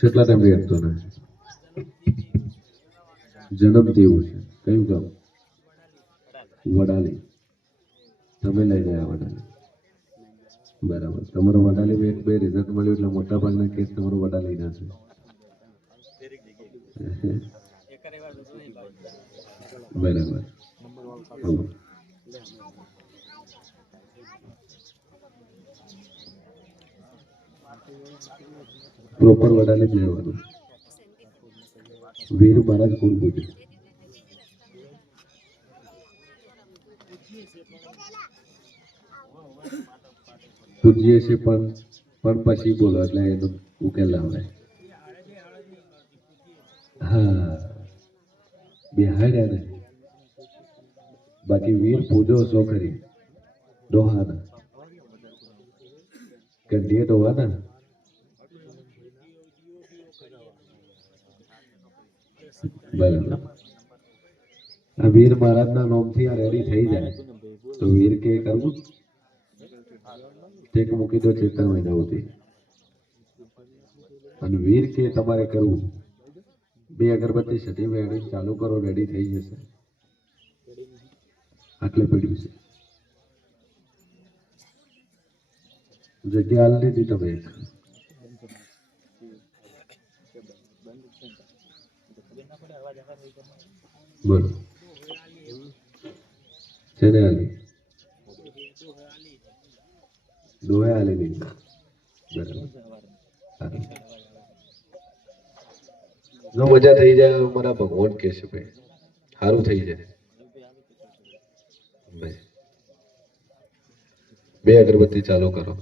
કેટલા ટાઈમ રહેતો ને જન્મથી એવું છે. કયું ગામ? વડાલી. તમે લઈ ગયા વડાલી. બરાબર. તમારો વડાલી એક બે રિઝલ્ટ મળ્યું એટલે મોટા ભાગના કેસ તમારો વડાલી ના છે. બરાબર. પ્રોપર વડાલી જ લેવાનું. વીર મહારાજ કોણ પૂજે? પૂજીએ છે પણ પછી બોલો એટલે એનો ઉકેલ આવે. હા, બિહાડ્યા ને. બાકી વીર પૂજો છો ખરી ડોહાના કંઢીએ ડોહાના. બરાબર. આ વીર મહારાજના નામથી આ રેડી થઈ જાય તો વીર કે કરવું ટેક મૂકી દો ચેતર મહિનાઓથી. અને વીર કે તમારે કરવું, બે અગરબત્તી સટી વેડી ચાલુ કરો, રેડી થઈ જશે. આટલે પડ્યું છે. જગ્યા હાલ લીધી તમે એક. બોલો છે ને હાલી દોહે હાલી લીધી. બરાબર. જો મજા થઈ જાય મારા ભગવાન કે છે ભાઈ સારું થઈ જાય. બે અગરબત્તી ચાલુ કરો.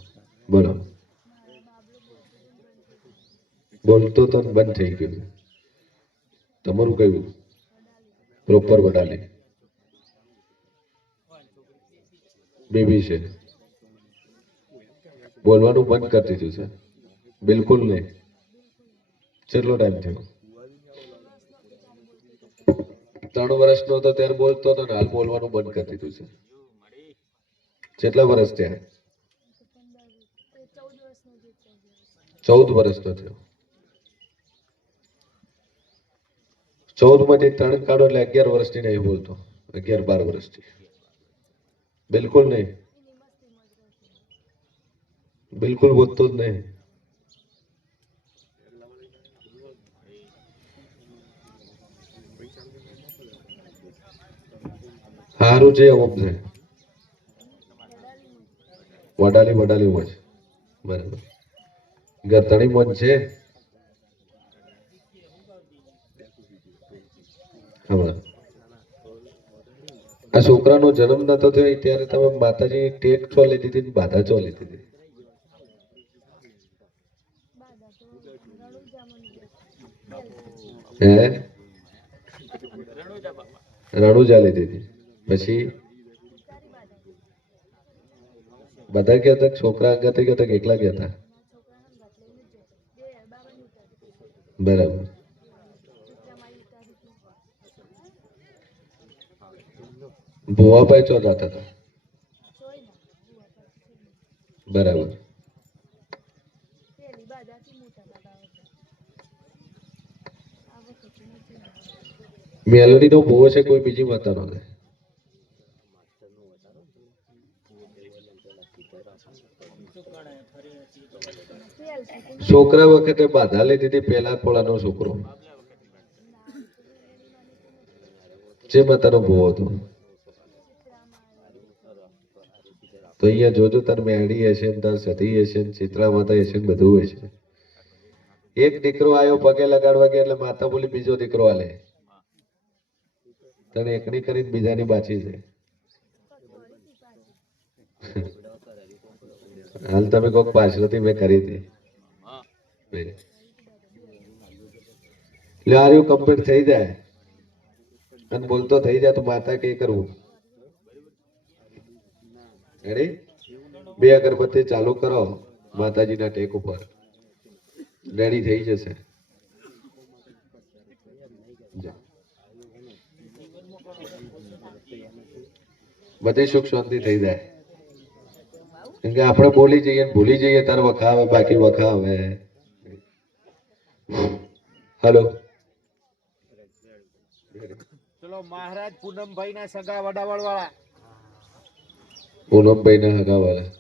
બોલો. બોલતો તો બંધ થઈ ગયું. તમારું કયું? પ્રોપર વડાલી. બેબી છે. બોલવાનું બંધ કરી દીધું છે. બિલકુલ નહીં. કેટલો ટાઈમ થયો? 3 વર્ષનો હતો ત્યારે બોલતો હતો ને હાલ બોલવાનું બંધ કરી દીધું છે. કેટલા વર્ષ થયા? 14 વર્ષનો થયો. 14 માંથી 3 કાઢો એટલે 11 વર્ષથી નહીં બોલતો. 11-12 વર્ષથી બિલકુલ નહીં. બિલકુલ બોલતો જ નહીં. સારું છે અમુક છે. વડાલી મોજ. બરાબર. ગરતણી મોજ છે. આ છોકરાનો જન્મ નતો થયો ત્યારે તમે માતાજી ટેક છો લીધી હતી, બાધા છો લીધી હતી? હે રણુજા લીધી હતી. પછી બધા ગયા હતા? છોકરા અંગાતે ગયા હતા કે એકલા ગયા હતા? બરાબર. ભુવાભાઈ ચો જતા હતા? બરાબર. મેલડી નો ભુવો છે કોઈ બીજી માતાનો છે? છોકરા વખતે બાધા લીધી હતી પેલા થોડાનો છોકરો જે માતાનો ભુવો હતો? તો અહીંયા જોજો તાર મેળી હશે ને તાર સતી હશે ને ચિત્રા માતા હશે ને બધું હશે. એક દીકરો આવ્યો પગે લગાડવા ગયા એટલે માતા બોલી બીજો દીકરો આલે. તને એકની કરીને બીજાની બાચી છે. હાલ તમે કોક પાછળથી મેં કરી હતી એટલે આર્યું કમ્પ્લીટ થઈ જાય અને બોલતો થઈ જાય તો માતા કે કરવું. રેડી? 2 અગરબત્તી ચાલુ કરો માતાજીના ટેક ઉપર, રેડી થઈ જશે. બધી સુખ શાંતિ થઈ જાય. કેમ કે આપણે બોલી જઈએ ને ભૂલી જઈએ તાર વખા આવે બાકી વખા આવે. હેલો ચલો મહારાજ પૂનમભાઈ ના સગા વડાવળ વાળા પૂનમભાઈ ના હગા વાળા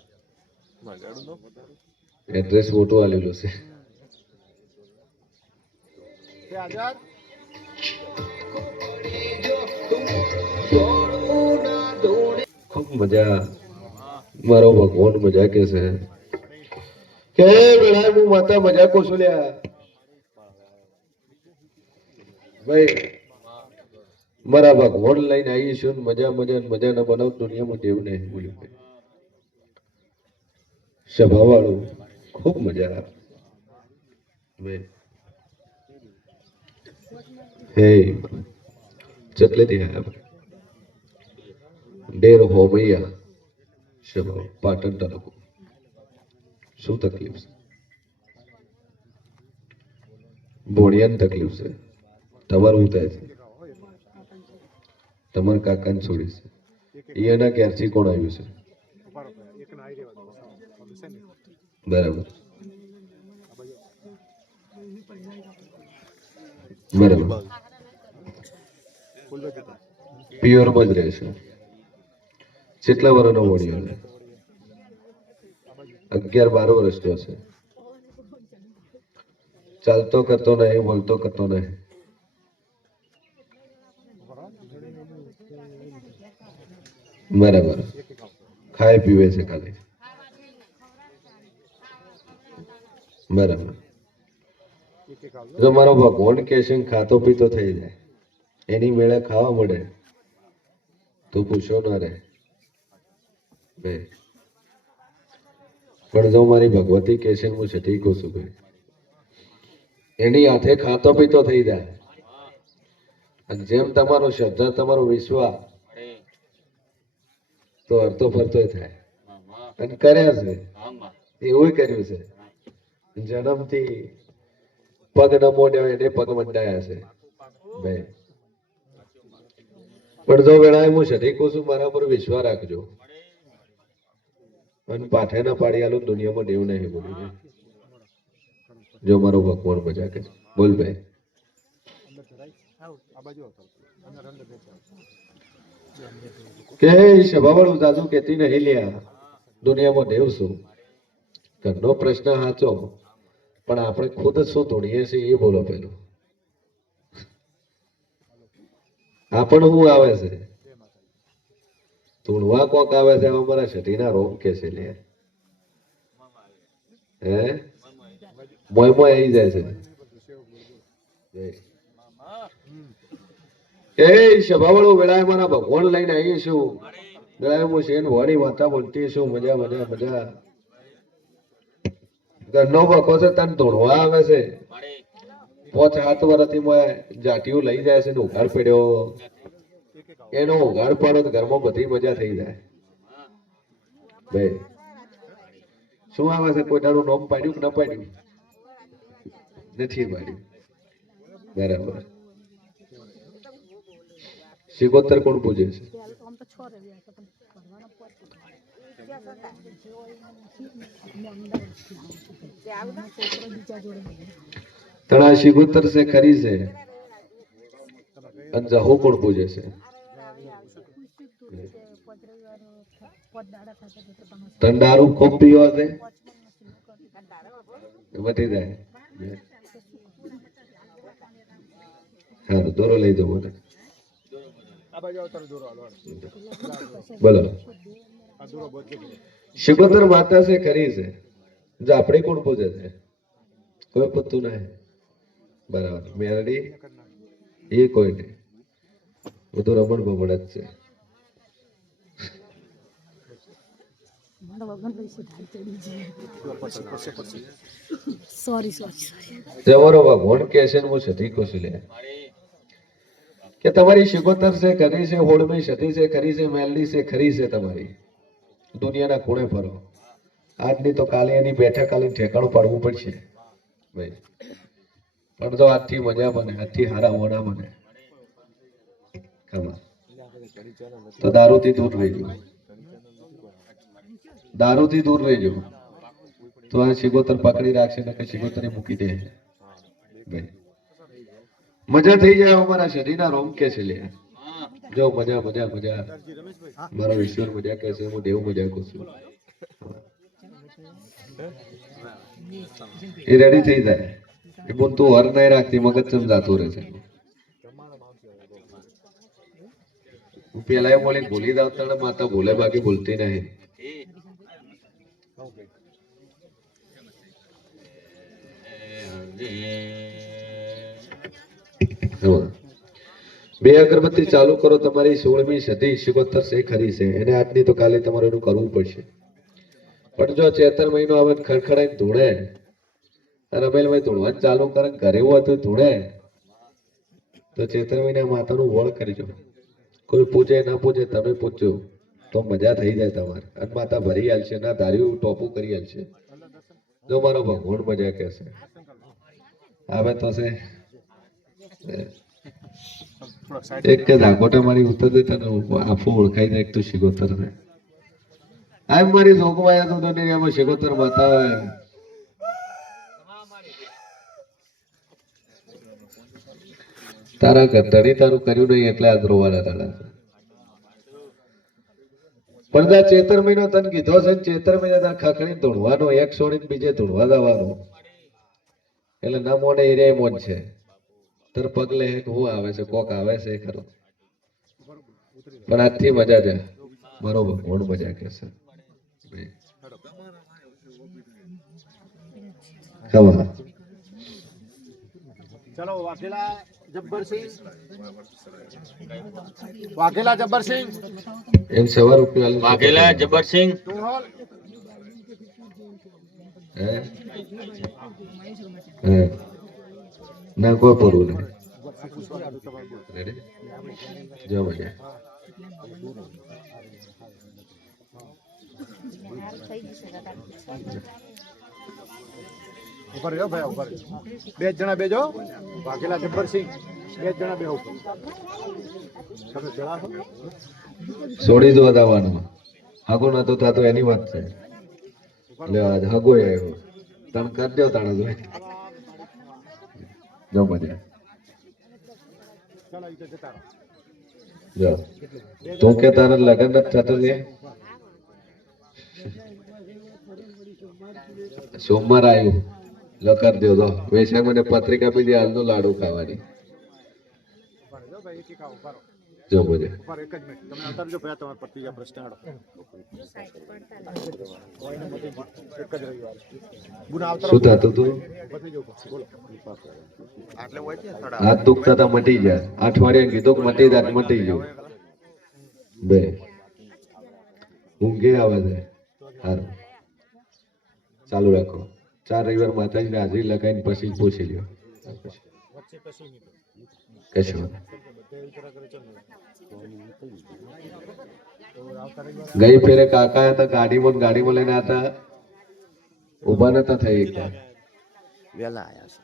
એડ્રેસ મોટું આલેલું છે. આઝાદ ખૂબ મજા મારો ભગવાન મજા કે છે કે વેળા હું માતા મજા કો છું લ્યા ભાઈ મારા ભગવાન લઈને આવીશું ને મજા મજા મજા ના બનાવ દુનિયામાં દેવ નહીં બોલ્યું સભા વાળું ખૂબ મજા આવે ભાઈ હે ચકલેથી આવ્યા ડેર હોમૈયા સભા પાટણ તાલુકો શું તકલીફ છે ભોણિયાની તકલીફ છે તમારું શું થાય છે તમારા કાકાને છોડી છે એના ક્યારથી કોણ આવ્યું છે બરાબર બરાબર પ્યોરમાં જ રહેશે કેટલા વર્ષનો ભણ્યો છે 11-12 વર્ષનો છે ચાલતો કરતો નહીં બોલતો કરતો નહીં બરાબર ખાય પીવે છે ખાલી બરાબર જો મારો ભગવાન કે છે ખાતો પીતો થઈ જાય એની મેળે ખાવા મળે તો પૂછો ના રહે પણ જો મારી ભગવતી કે છે હું છઠ્ઠી કહું છું ભાઈ એની હાથે ખાતો પીતો થઈ જાય અને જેમ તમારો શ્રદ્ધા તમારો વિશ્વાસ તો અડતો ફરતો થાય અને કર્યા છે એવું કર્યું છે જન્મથી પગ ન મોડ્યો એને પગ મંડાયા છે ભાઈ પણ જો વેળાએ હું છઠ્ઠી કહું છું મારા પર વિશ્વાસ રાખજો અને પાઠે ના પાડી આલું દુનિયામાં દેવ નહીં બોલ્યું જો મારો ભગવાન મજા કરે બોલ ભાઈ કે સભાવાળું દાદુ કેતી નહીં લ્યા દુનિયામાં દેવ શું ઘરનો પ્રશ્ન સાચો પણ આપણે ખુદ શું તોડીએ છીએ એ બોલો પેલું આપણ શું આવે છે તોડવા કોક આવે છે અમારા શરીરના રોગ કે છે લે હે મોય મોય આવી જાય છે એ સભાવાળો વેળાએ મારા ભગવાન લઈને આવીશું વેળાએ હું શેન વાળી વાતા બોલતી છું મજા મજા મજા ઘરનો બકો છે તને ધોણવા આવે છે 5-7 વર્ષથી જાટીઓ લઈ જાય છે ને ઉઘાડ પડ્યો એનો ઉઘાડ પડો તો ઘરમાં બધી મજા થઈ જાય ભાઈ શું આવે છે કોઈ તારું નામ પાડ્યું કે ન પાડ્યું નથી પાડ્યું બરાબર શિકોતર કોણ પૂજે છે તણા શિકોતર છે ખરી છે અને જહો કોણ પૂજે છે તંડારું ખૂબ પીવો છે મટી જાય હા દોરો લઈ દો મને બોલો શિકોતર માતા છે ખરી છે જો આપણે કોણ પૂજે છે કોઈ પૂછતું નહીં બરાબર મેરડી એ કોઈ નહીં બધું રમણ ભમણ જ છે તમારો ભગવાન કે છે હું સતી કુશી લે કે તમારી શિકોતર છે ખરી છે હોળમી સતી છે ખરી છે મેલડી છે ખરી છે તમારી દુનિયાના ખૂણે ફરો આજની તો કાલે એની બેઠક કાલે ઠેકાણું પાડવું પડશે ભાઈ પણ તો આજથી મજા બને આજથી હારા મોડા બને તો દારૂથી દૂર રહી ગયું દારૂથી દૂર રહેજો તો આ શિગોતર પકડી રાખશે ને કે શિગોતરી મૂકી દે ભાઈ મજા થઈ જાય અમારા શરીરના રોમ કે છે લે જો મજા મજા મજા મારો ઈશ્વર મજા કે છે હું દેવ મજા કરું છું એ રેડી થઈ જાય એ બોલ તું હર નહીં રાખતી મગજ સમજાતું રહે છે હું પેલા એ બોલી ભૂલી જાવ તને માતા ભૂલે બાકી ભૂલતી નહીં બે અગરબત્તી ચાલુ કરો તમારી 16મી સદી શિકોતર છે ખરી છે એને આજની તો કાલે તમારે એનું કરવું પડશે પણ જો ચેતર મહિનો આવે ખડખડાઈને ધૂળે રમેલભાઈ ધૂળવાનું ચાલુ કરે ઘરે એવું હતું ધૂળે તો ચેતર મહિના માતાનું વળ કરજો કોઈ પૂછે ના પૂછે તમે પૂછજો તો મજા થઈ જાય તમારે અને માતા ભરી આલશે ના ધાર્યું ટોપું કરી આલશે જો મારો ભગવાન મજા કહેશે આવે તો છે એક કે ધાગોટા મારી ઉતર દે તને આફો ઓળખાઈ જાય એક તો શિગોતર ને આ મારી જોગવાયા તો તને એમાં શિગોતર બતાવે તારા ધણી તારું કર્યું નહીં એટલે આ રોવાના તાળા પણ આ ચેતર મહિનો તને કીધો છે ચેતર મહિના તાર ખખડી ધૂણવાનો એક છોડીને બીજે ધૂણવા જવાનો એટલે ના મોડે એરિયા મોજ છે તાર પગલે હું આવે છે કોક આવે છે ખરો પણ આજથી મજા છે મારો ભગવાન મજા કે છે ખબર ચલો વાઘેલા જબ્બરસિંહ વાઘેલા જબ્બરસિંહ એમ સવા રૂપિયા વાઘેલા જબ્બરસિંહ તું હોલ હે હે ના કોઈ પૂરું નહીં રેડી જો મજા ઉપર રહ્યો ભાઈ ઉપર બે જ જણા બેજો વાઘેલા જબ્બરસિંહ બે જ જણા બે ઉપર તમે જણાવો છોડી દો દાવાનું હાગો નતો થતો એની વાત છે એટલે આજ હાગો આવ્યો તને કરી દો તાણે જોઈ જો મજા ચાલો ઈ તો જતા રહો જો તું કે તારા લગન નથી થતું છે સોમવાર આવ્યું લો કરી દો તો વૈશાખ મને પત્રિકા આપી દે હાલનો લાડુ ખાવાની ઉપર જો ભાઈ એક એક આવો ઉભા રહો. જો મજા ઉપર એક જ મિનિટ તમે ઉતારજો પહેલા તમારે પતી ગયા પ્રશ્ન હાલો કોઈને મતી ગયું. એક જ રવિવાર ગુના આવતા શું થતું તું પતી જવું પડશે બોલો હાથ દુખતા હતા મટી જાય અઠવાડિયે કીધું કે મટી જાય મટી ગયું બે ઊંઘે આવે છે સારું ચાલુ રાખો 4 રવિવાર માતાજીને હાજરી લગાવીને પછી પૂછી લ્યો કશું વાંધો નહીં. ગઈ ફેરે કાકા હતા ગાડીમાં લઈને હતા ઉભા નતા થઈ ગયા વેલા આયા છે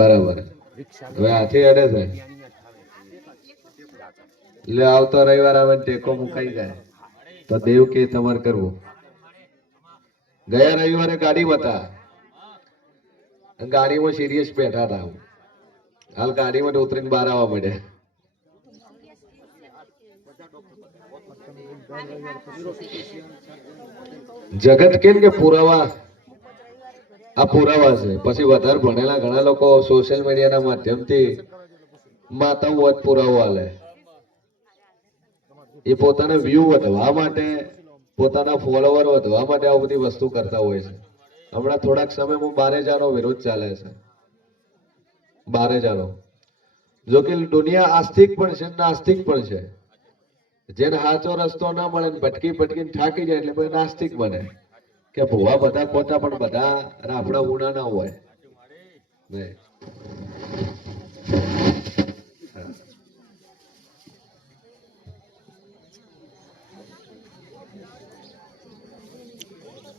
બરાબર હવે હાથી અડે છે એટલે આવતો રવિવાર આવે ને ટેકો મુકાઈ જાય તો દેવ કે તમારે કરવું ગયા રવિવારે ગાડીમાં હતા અને ગાડીમાં સિરિયસ બેઠા હતા હાલ ગાડીમાં ઉતરીને બહાર આવવા માંડ્યા જગત કેમ કે પુરાવા આ પુરાવા છે પછી વધારે ભણેલા ઘણા લોકો સોશિયલ મીડિયાના માધ્યમથી માતાઓ જ પુરાવો આલે એ પોતાના વ્યૂ વધવા માટે પોતાના ફોલોવર વધવા માટે આ બધી વસ્તુ કરતા હોય છે હમણાં થોડાક સમયમાં બારેજાનો વિરોધ ચાલે છે બારેજાનો જો કે દુનિયા આસ્તિક પણ છે નાસ્તિક પણ છે જેને સાચો રસ્તો ના મળે ને ભટકી ભટકીને થાકી જાય એટલે પછી નાસ્તિક બને કે ભૂવા બધા ખોટા પણ બધા રાફડા ઉડા ના હોય નહીં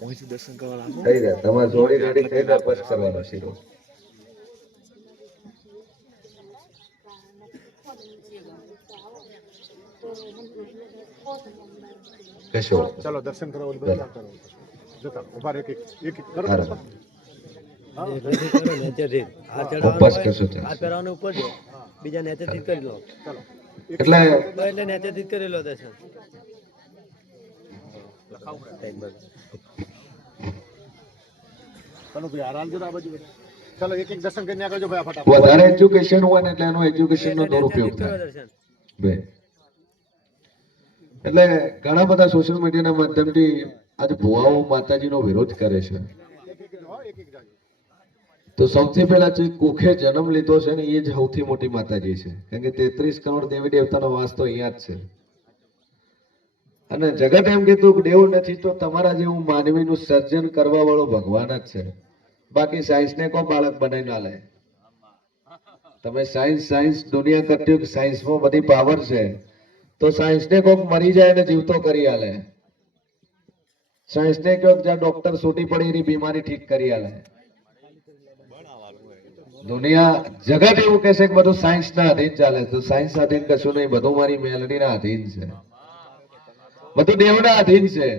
થઈ જાય તમારે જોડી રેડી થઈ જાય પછી કરવાનો શીરો કશું કશો ચલો દર્શન કરો ઓલી બધા કરો જતા ઉભા રહો, એક કરો હારું. હાથ ઉપવાસ કશો ચાલશે. પહેરવાનું ઉપર છે, બીજા નેચેથી કરી લો, ચલો એટલે એટલે નેચેથી કરી લો દર્શન. ચલો ભાઈ આરામ જો આ બાજુ ચલો એક દર્શન કરીને આગળ જો ભાઈ આ ફટાફટ વધારે એજ્યુકેશન હોય ને એટલે એનો એજ્યુકેશન નો દુરુપયોગ થાય દર્શન બે. એટલે ઘણા બધા સોશિયલ મીડિયાના માધ્યમથી આજે ભુવાઓ માતાજીનો વિરોધ કરે છે. એક જાજો તો સૌથી પહેલા જે કુખે જન્મ લીધો છે ને એ જ સૌથી મોટી માતાજી છે, કારણ કે 33 કરોડ દેવી દેવતાનો વાસ તો અહીંયા જ છે. અને જગત એમ કીધું કે દેવ નથી તો તમારા જેવું માનવીનું સર્જન કરવા વાળો ભગવાન જ છે. બાકી સાયન્સ ને કોઈ બાળક બનાવી ના લે. તમે સાયન્સ દુનિયા કરતી હોય કે સાયન્સમાં બધી પાવર છે, તો સાયન્સ ને કોઈક મરી જાય ને જીવતો કરી આલે. સાયન્સ ને કોઈક જ્યાં ડોક્ટર છૂટી પડી એની બીમારી ઠીક કરી આલે. દુનિયા જગત એવું કહેશે કે બધું સાયન્સ ના અધીન ચાલે છે. તો સાયન્સ અધીન કશું નહીં, બધું મારી મેલડી ના અધીન છે, બધું દેવના અધીન છે.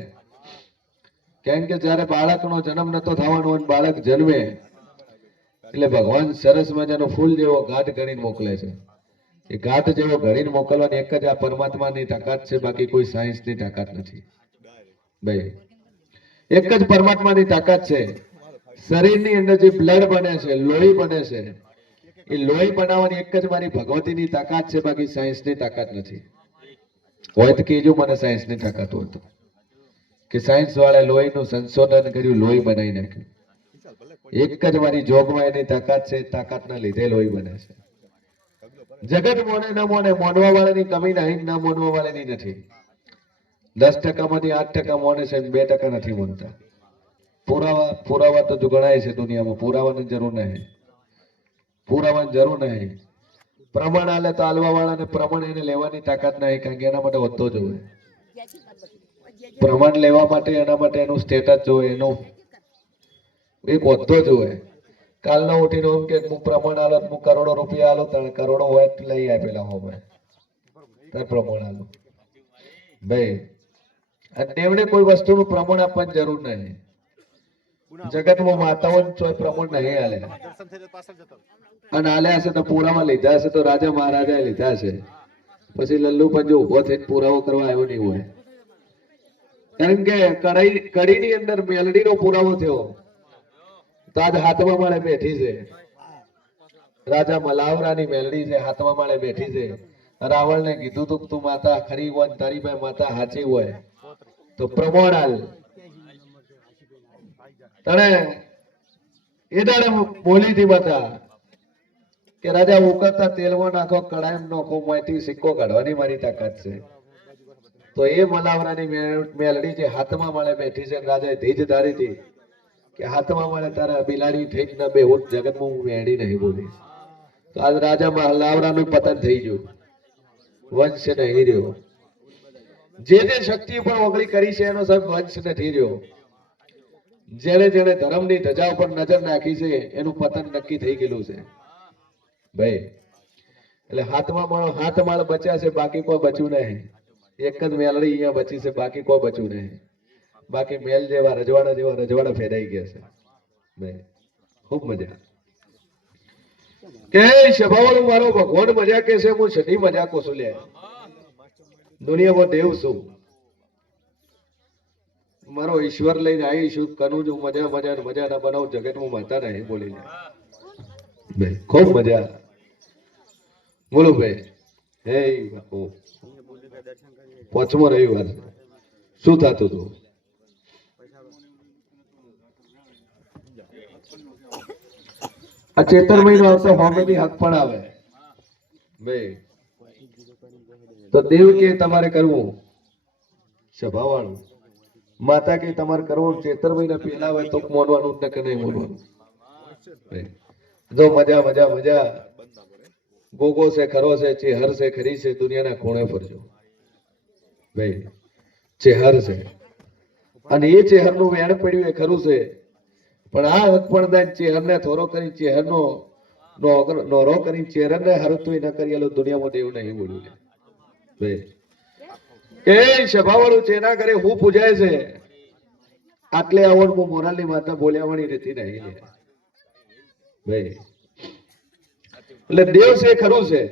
કેમ કે જયારે બાળકનો જન્મ નતો થવાનો અને બાળક જન્મે એટલે ભગવાન સરસ મજાનો ફૂલ જેવો ગાંઠ ગણીને મોકલે છે. એ ગાંઠ જેવો ગણીને મોકલવાની એક જ આ પરમાત્માની તાકાત છે, બાકી કોઈ સાયન્સની તાકાત નથી ભાઈ. એક જ પરમાત્માની તાકાત છે. શરીરની અંદર જે બ્લડ બને છે, લોહી બને છે, એ લોહી બનાવવાની એક જ મારી ભગવતીની તાકાત છે, બાકી સાયન્સની તાકાત નથી. હોય તો કહેજો મને સાયન્સની તાકાત હોય તો, કે સાયન્સ વાળા લોહીનું સંશોધન કર્યું, લોહી બનાવી નાખ્યું. એક જ મારી જોગમાં એની તાકાત છે, તાકાતના લીધે લોહી બને છે. જગત મોને ન મોને, મોનવા વાળાની કમી નહીં, ના મોનવા વાળાની નથી. 10% માંથી 8% મોને છે, 2% નથી મોનતા. પુરાવા તો ગણાય છે દુનિયામાં, પુરાવાની જરૂર નહીં, પુરાવાની જરૂર નહીં. પ્રમાણ આલે તો આલવા વાળાને પ્રમાણ એને લેવાની તાકાત નહીં, કારણ કે એના માટે હોતો જોવે. પ્રમાણ લેવા માટે એના માટે એનું સ્ટેટસ જોવે, એનો એક હોતો જોવે. કાલનો ઉઠીને એમ કે હું પ્રમાણ આલો, હું કરોડો રૂપિયા આલો, 3 કરોડો હોય તો લઈ આપેલા હો ભાઈ, તાર પ્રમાણ આલો ભાઈ. અને એમને કોઈ વસ્તુનું પ્રમાણ આપવાની જરૂર નહીં. જગતમાં માતાઓ પ્રમાણ નહીં આલે, દર્શન થઈ જાય પાછળ જતા અને આલ્યા હશે તો પુરાવા લીધા હશે તો રાજા મહારાજાએ લીધા હશે. પછી લલ્લુ પંજો ઉભો થઈને પુરાવો કરવા આવ્યો નહીં હોય, કારણ કે કડીની અંદર મેલડીનો પુરાવો થયો. તો આજ હાથમાં માળે બેઠી છે, રાજા મલાવરાની મેલડી છે, હાથમાં માળે બેઠી છે. રાવણને કીધું તું તું માતા ખરી હોય, તારી પાસે માતા સાચી હોય તો પ્રમાણ આલ. તને એ દાડે બોલી હતી માતા કે રાજા ઉકળતા તેલમાં નાખો, કડાઈમાં નાખો, મોંથી સિક્કો કાઢવાની મારી તાકાત છે. તો એ મલાવરાની મેલડી જે હાથમાં માળે બેઠી છે, રાજાએ ધીજ ધારી હતી કે હાથમાં માળે તારા બિલાડી થઈ ન બે હું જગતમાં હું મેળી નહીં બોલી. તો આજ રાજા મલાવરાનું પતન થઈ ગયું, વંશ નહીં રહ્યો. જે શક્તિ પણ ઓગળી કરી છે એનો સાહેબ વંશ નથી રહ્યો. જેને જેને ધર્મની ધજા ઉપર નજર નાખી છે એનું પતન નક્કી થઈ ગયેલું છે ભાઈ. એટલે હાથ માળ બચ્યા છે, બાકી કોઈ બચ્યું નહીં. એક જ મેલડી અહીંયા બચી છે, બાકી કોઈ બચ્યું નહીં. બાકી મેલ જેવા રજવાડા ફેરાઈ ગયા છે ભાઈ. ખૂબ મજા કે સભાવાળું મારો ભગવાન મજા કે છે, હું સધી મજા કોશું લે. દુનિયામાં દેવ છું, મારો ઈશ્વર લઈને આવીશું, કનું છું મજા ના બનાવું, જગતમાં માતા નહીં બોલી લે. ખૂબ મજા. બોલો ભાઈ. હે બાપુ, 5મો રવિવાર શું થતું હતું? આ ચેતર મહિનો આવતો હોમેથી હક પણ આવે ભાઈ. તો દેવ કે તમારે કરવું સભાવાળું, માતા કે તમારે કરવું ચેતર મહિના પહેલા હોય તો મોનવાનું જ કે નહીં મોનવાનું. જો મજા મજા મજા. ગોગો છે, ખરો છે, ચેહર છે, ખરી છે, દુનિયાના ખૂણે ફરજો ભાઈ. ચેહર છે અને એ ચેહરનું વેણ પડ્યું એ ખરું છે, પણ આ હકપણદાન ચેહરને થોરો કરી, ચેહરનો નોરો કરી, ચેહરને હરતું ન કરી દુનિયામાં દેવ નહીં બોલ્યું ભાઈ. કે સભાવાળું ચેના કરે હું પૂજાય છે આટલે આવડ હું મોરાલની માતા બોલ્યા વળી રહેતી નહીં લે. ભાઈ એટલે દેવ છે ખરું છે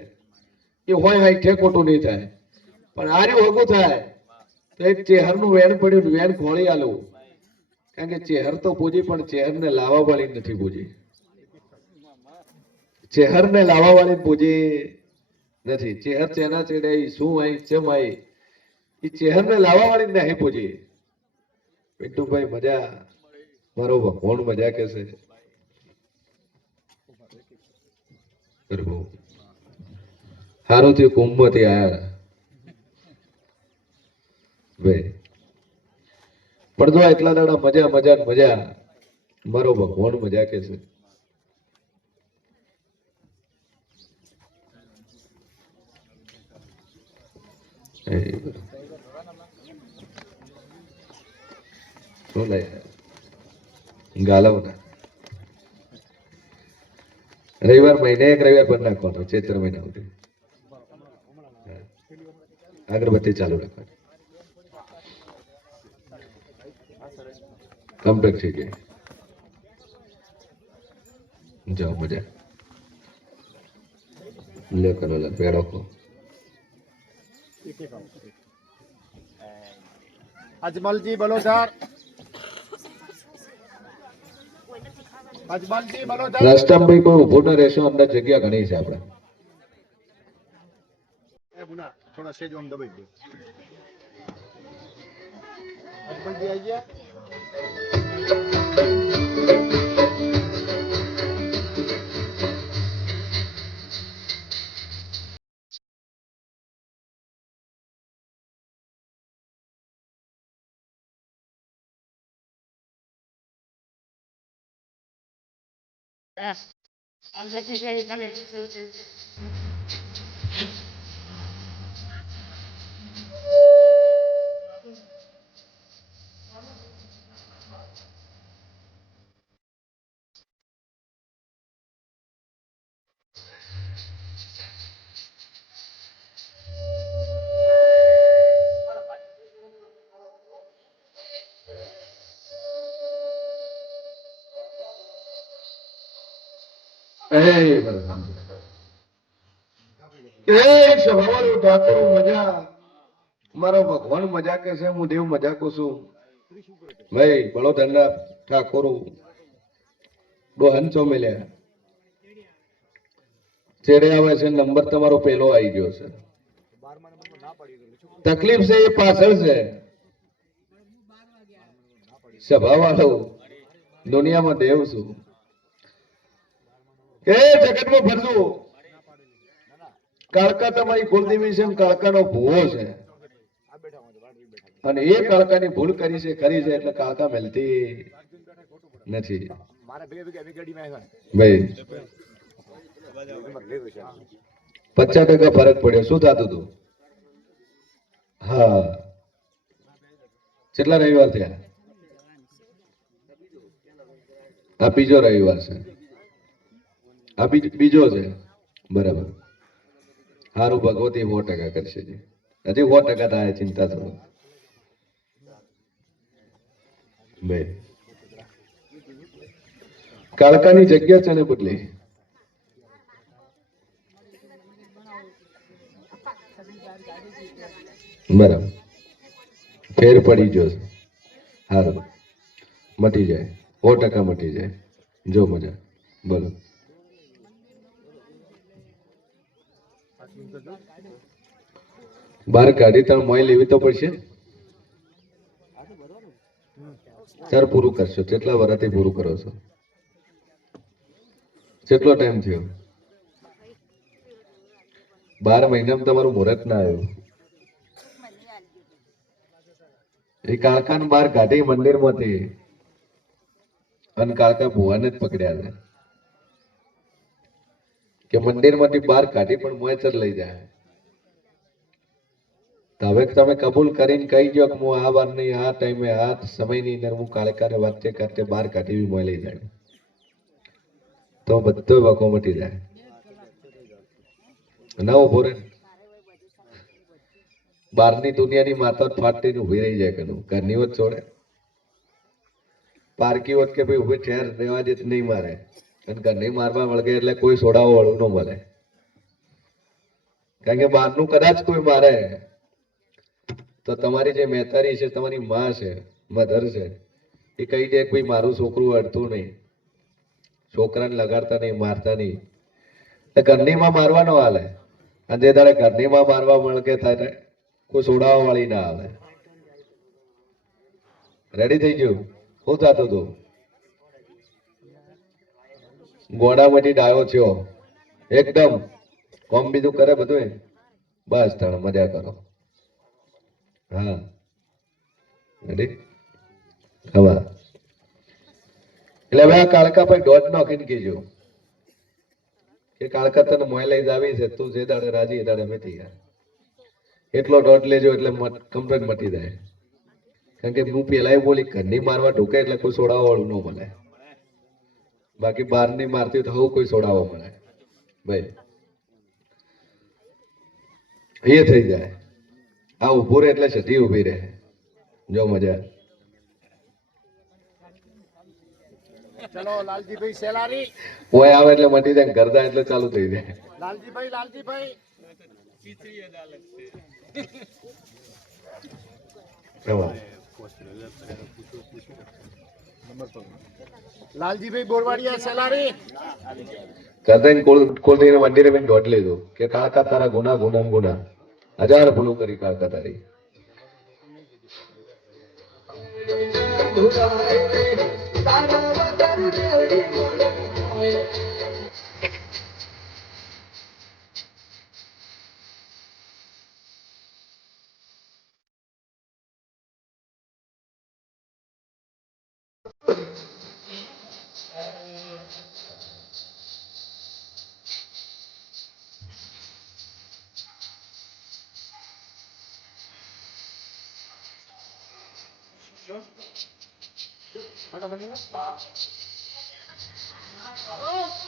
એ હોય હાઈ ઠે ખોટું નહીં થાય પણ આર્યું હગું થાય તો એક ચેહરનું વેણ પડ્યું ને વેણ ખોળી આલું કારણ કે ચેહર તો પૂજી પણ ચેહરને લાવવા વાળી નથી પૂજી. ચેહરને લાવવા વાળી પૂજી નથી. ચેહર ચેના ચેડે શું આઈ ચેમ આઈ એ ચેહરને લાવવા વાળી નહીં પૂજી. પિન્ટુભાઈ મજા મારો ભગવાન મજા કેસે પ્રભુ હારું થયું કુંભમાંથી આયા ભાઈ પણ જો એટલા દાડા મજા મજા ને મજા મારો ભગવાન મજા કેસે. રવિવાર મહિને એક રવિવાર બંધ નાખવાનો ચૈત્ર મહિના સુધી અગરબત્તી ચાલુ રાખવાની કમ્પ્લીટ થઈ ગઈ. જાઓ મજા લે કરો પેડો કો અજમલજી બલોદાર અજમલજી બલોદાર રસ્તામાં ભાઈ કોઈ ઉભો ન રહેશો અંદર જગ્યા ઘણી છે આપણે. એ મુના થોડા સેજ આમ દબાઈ દે. અજમલજી આવી ગયા. I'm like, this is not મારો ભગવાન મજા કે છે હું દેવ મજા કું છું ભાઈ બળોદરના ઠાકોર ડોહન ચોમેલ્યા ચેડે આવે છે નંબર તમારો પેલો આવી ગયો છે. તકલીફ છે એ પાછળ છે સભા વાળો દુનિયામાં દેવ છું એ જગતમાં ફરજો. કાળકા તમારી કુલદેવી છે કાળકાનો ભૂવો છે અને એ કાળકાની ભૂલ કરી છે ખરી છે એટલે કાળકા મળતી નથી ભાઈ. 50% ફરક પડ્યો. શું થતું હતું? હા કેટલા રવિવાર થયા? આ બીજો રવિવાર છે. આ બીજો છે બરાબર. સારું ભગવતી 100% કરશે હજી 100% થાય ચિંતા થોડો બે કાળકાની જગ્યા છે ને બદલી બરાબર ફેર પડી ગયો છે. સારું મટી જાય 100% મટી જાય. જો મજા બોલો. બહાર કાઢી તમે મોય લેવી તો પડશે. ચાર પૂરું કરશો. કેટલા વર્ષથી પૂરું કરો છો? કેટલો ટાઈમ થયો? 12 મહિનામાં તમારું મુહૂર્ત ના આવ્યું. એ કાળકાને બહાર કાઢી મંદિરમાંથી અને કાળકા ભુવાને જ પકડ્યા છે કે મંદિરમાંથી બહાર કાઢી પણ મોયચર લઈ જાય. તો હવે તમે કબૂલ કરીને કહી ગયો કે હું આ વાર નહીં આ ટાઈમે આ સમયની અંદર હું કાળકાને વાંચતે કાઢતે બહાર કાઢી મોય લઈ જાય તો બધો વખો મટી જાય. ના ઉભો રહે બહારની દુનિયાની માતા ફાટતી ઉભી રહી જાય કનું ઘરની વચ્ચે છોડે પારકી વત કે ભાઈ ઉભી ઠેર રહેવા દે નહીં મારે અને ઘરની મારવા વળગે એટલે કોઈ છોડાવવા વાળું ન મળે કારણ કે બહારનું કદાચ કોઈ મારે તો તમારી જે મહેતારી છે તમારી માં છે મધર છે એ કહી દે કોઈ મારું છોકરું અડતું નહીં છોકરાને લગાડતા નહીં મારતા નહીં ઘરની માં મારવા ન હાલે અને જે દાડે ઘરની માં મારવા મળકે થાય કોઈ છોડાવવા વાળી ના આવે રેડી થઈ ગયું શું થતું હતું ગોડામાંથી ડાયો થયો એકદમ કોમ બીજું કરે બધું બસ તાણ મજા કરો હા રેડી હવે એટલે હવે આ કાળકા ભાઈ દોઢ નાખીને કહેજો કે કાળકા તને મોય લઈ જ આવી છે તું જે દાડે રાજી એ દાડે મેં ગયા એટલો દોઢ લેજો એટલે કમ્પ્લેટ મટી જાય કારણ કે હું પેલા બોલી ઘરની મારવા ઢોકે એટલે કોઈ છોડાવવા વાળું ન મળે બાકી બહારની મારતી તો હું કોઈ છોડાવવા મળે ભાઈ એ થઈ જાય આ ઉભું રહે એટલે સધી ઉભી રહે જો મજા ચલો લાલજીભાઈ સેલારી ઓય આવે એટલે મટી જાય ગરદા એટલે ચાલુ થઈ જાય લાલજીભાઈ લાલજીભાઈ બોરવાડિયા સેલારી કદાચ કુલદેવ મંદિરે મેં દોટ લીધું કે કાકા તારા ગુના ગુના ગુના હજાર ભૂલું કરી કાકા તારી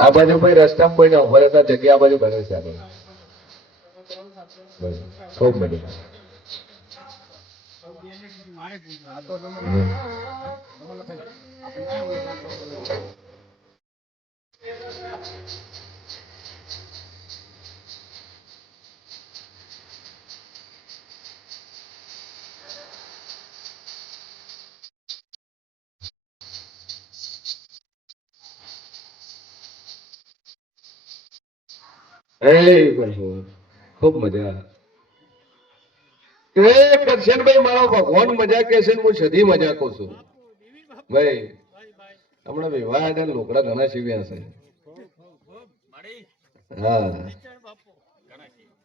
આ બાજુ ભાઈ રસ્તામાં કોઈ ના ઉભા રહેતા જગ્યા આ બાજુ બને છે આપણે ખૂબ મજા ખૂબ મજા કરશનભાઈ મારો ભગવાન મજા કે છે હું સધી મજા કહું છું ભાઈ હમણાં વિવાહ અને લોકડા ઘણા સીવ્યા છે હા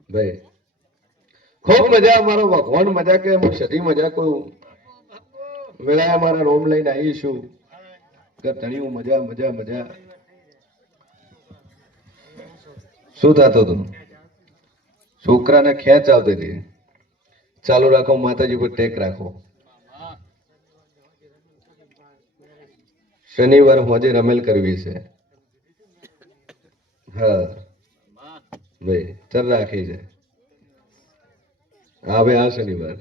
ભાઈ ખૂબ મજા મારો ભગવાન મજા કે હું સધી મજા કહું વેળા મારા રોમ લઈને આવીશું કે ધણિયું મજા મજા મજા શું થતું હતું છોકરાને ખેંચ આવતી હતી ચાલુ રાખો માતાજી પર ટેક રાખો શનિવાર હોજે રમેલ કરવી છે હા ભાઈ ચર રાખી છે હવે આ શનિવાર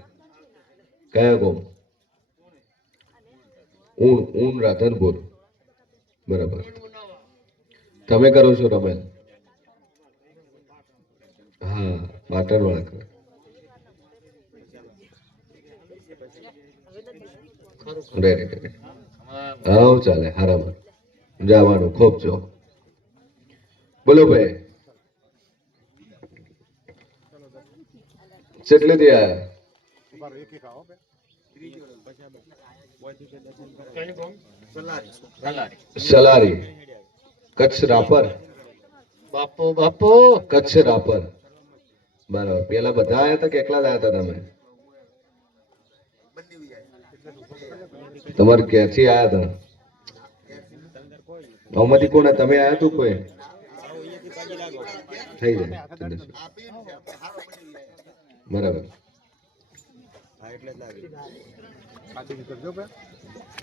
કયા ગોમ ઊન રાધનપુર બરાબર તમે કરો છો રમેલ હા પાટણ વાળા કરે રેડી રેડી હા ચાલે હારામાં જવાનું ખૂબ જો બોલો ભાઈ કેટલે થી આયા સલારી કચ્છ રાપર બાપો બાપો કચ્છ રાપર બરાબર પેલા બધા આયા હતા કે એકલા જ આયા હતા તમે તમારે ક્યાંથી આયા હતા આમાંથી કોણ તમે આયા તું કોઈ થઈ જાય બરાબર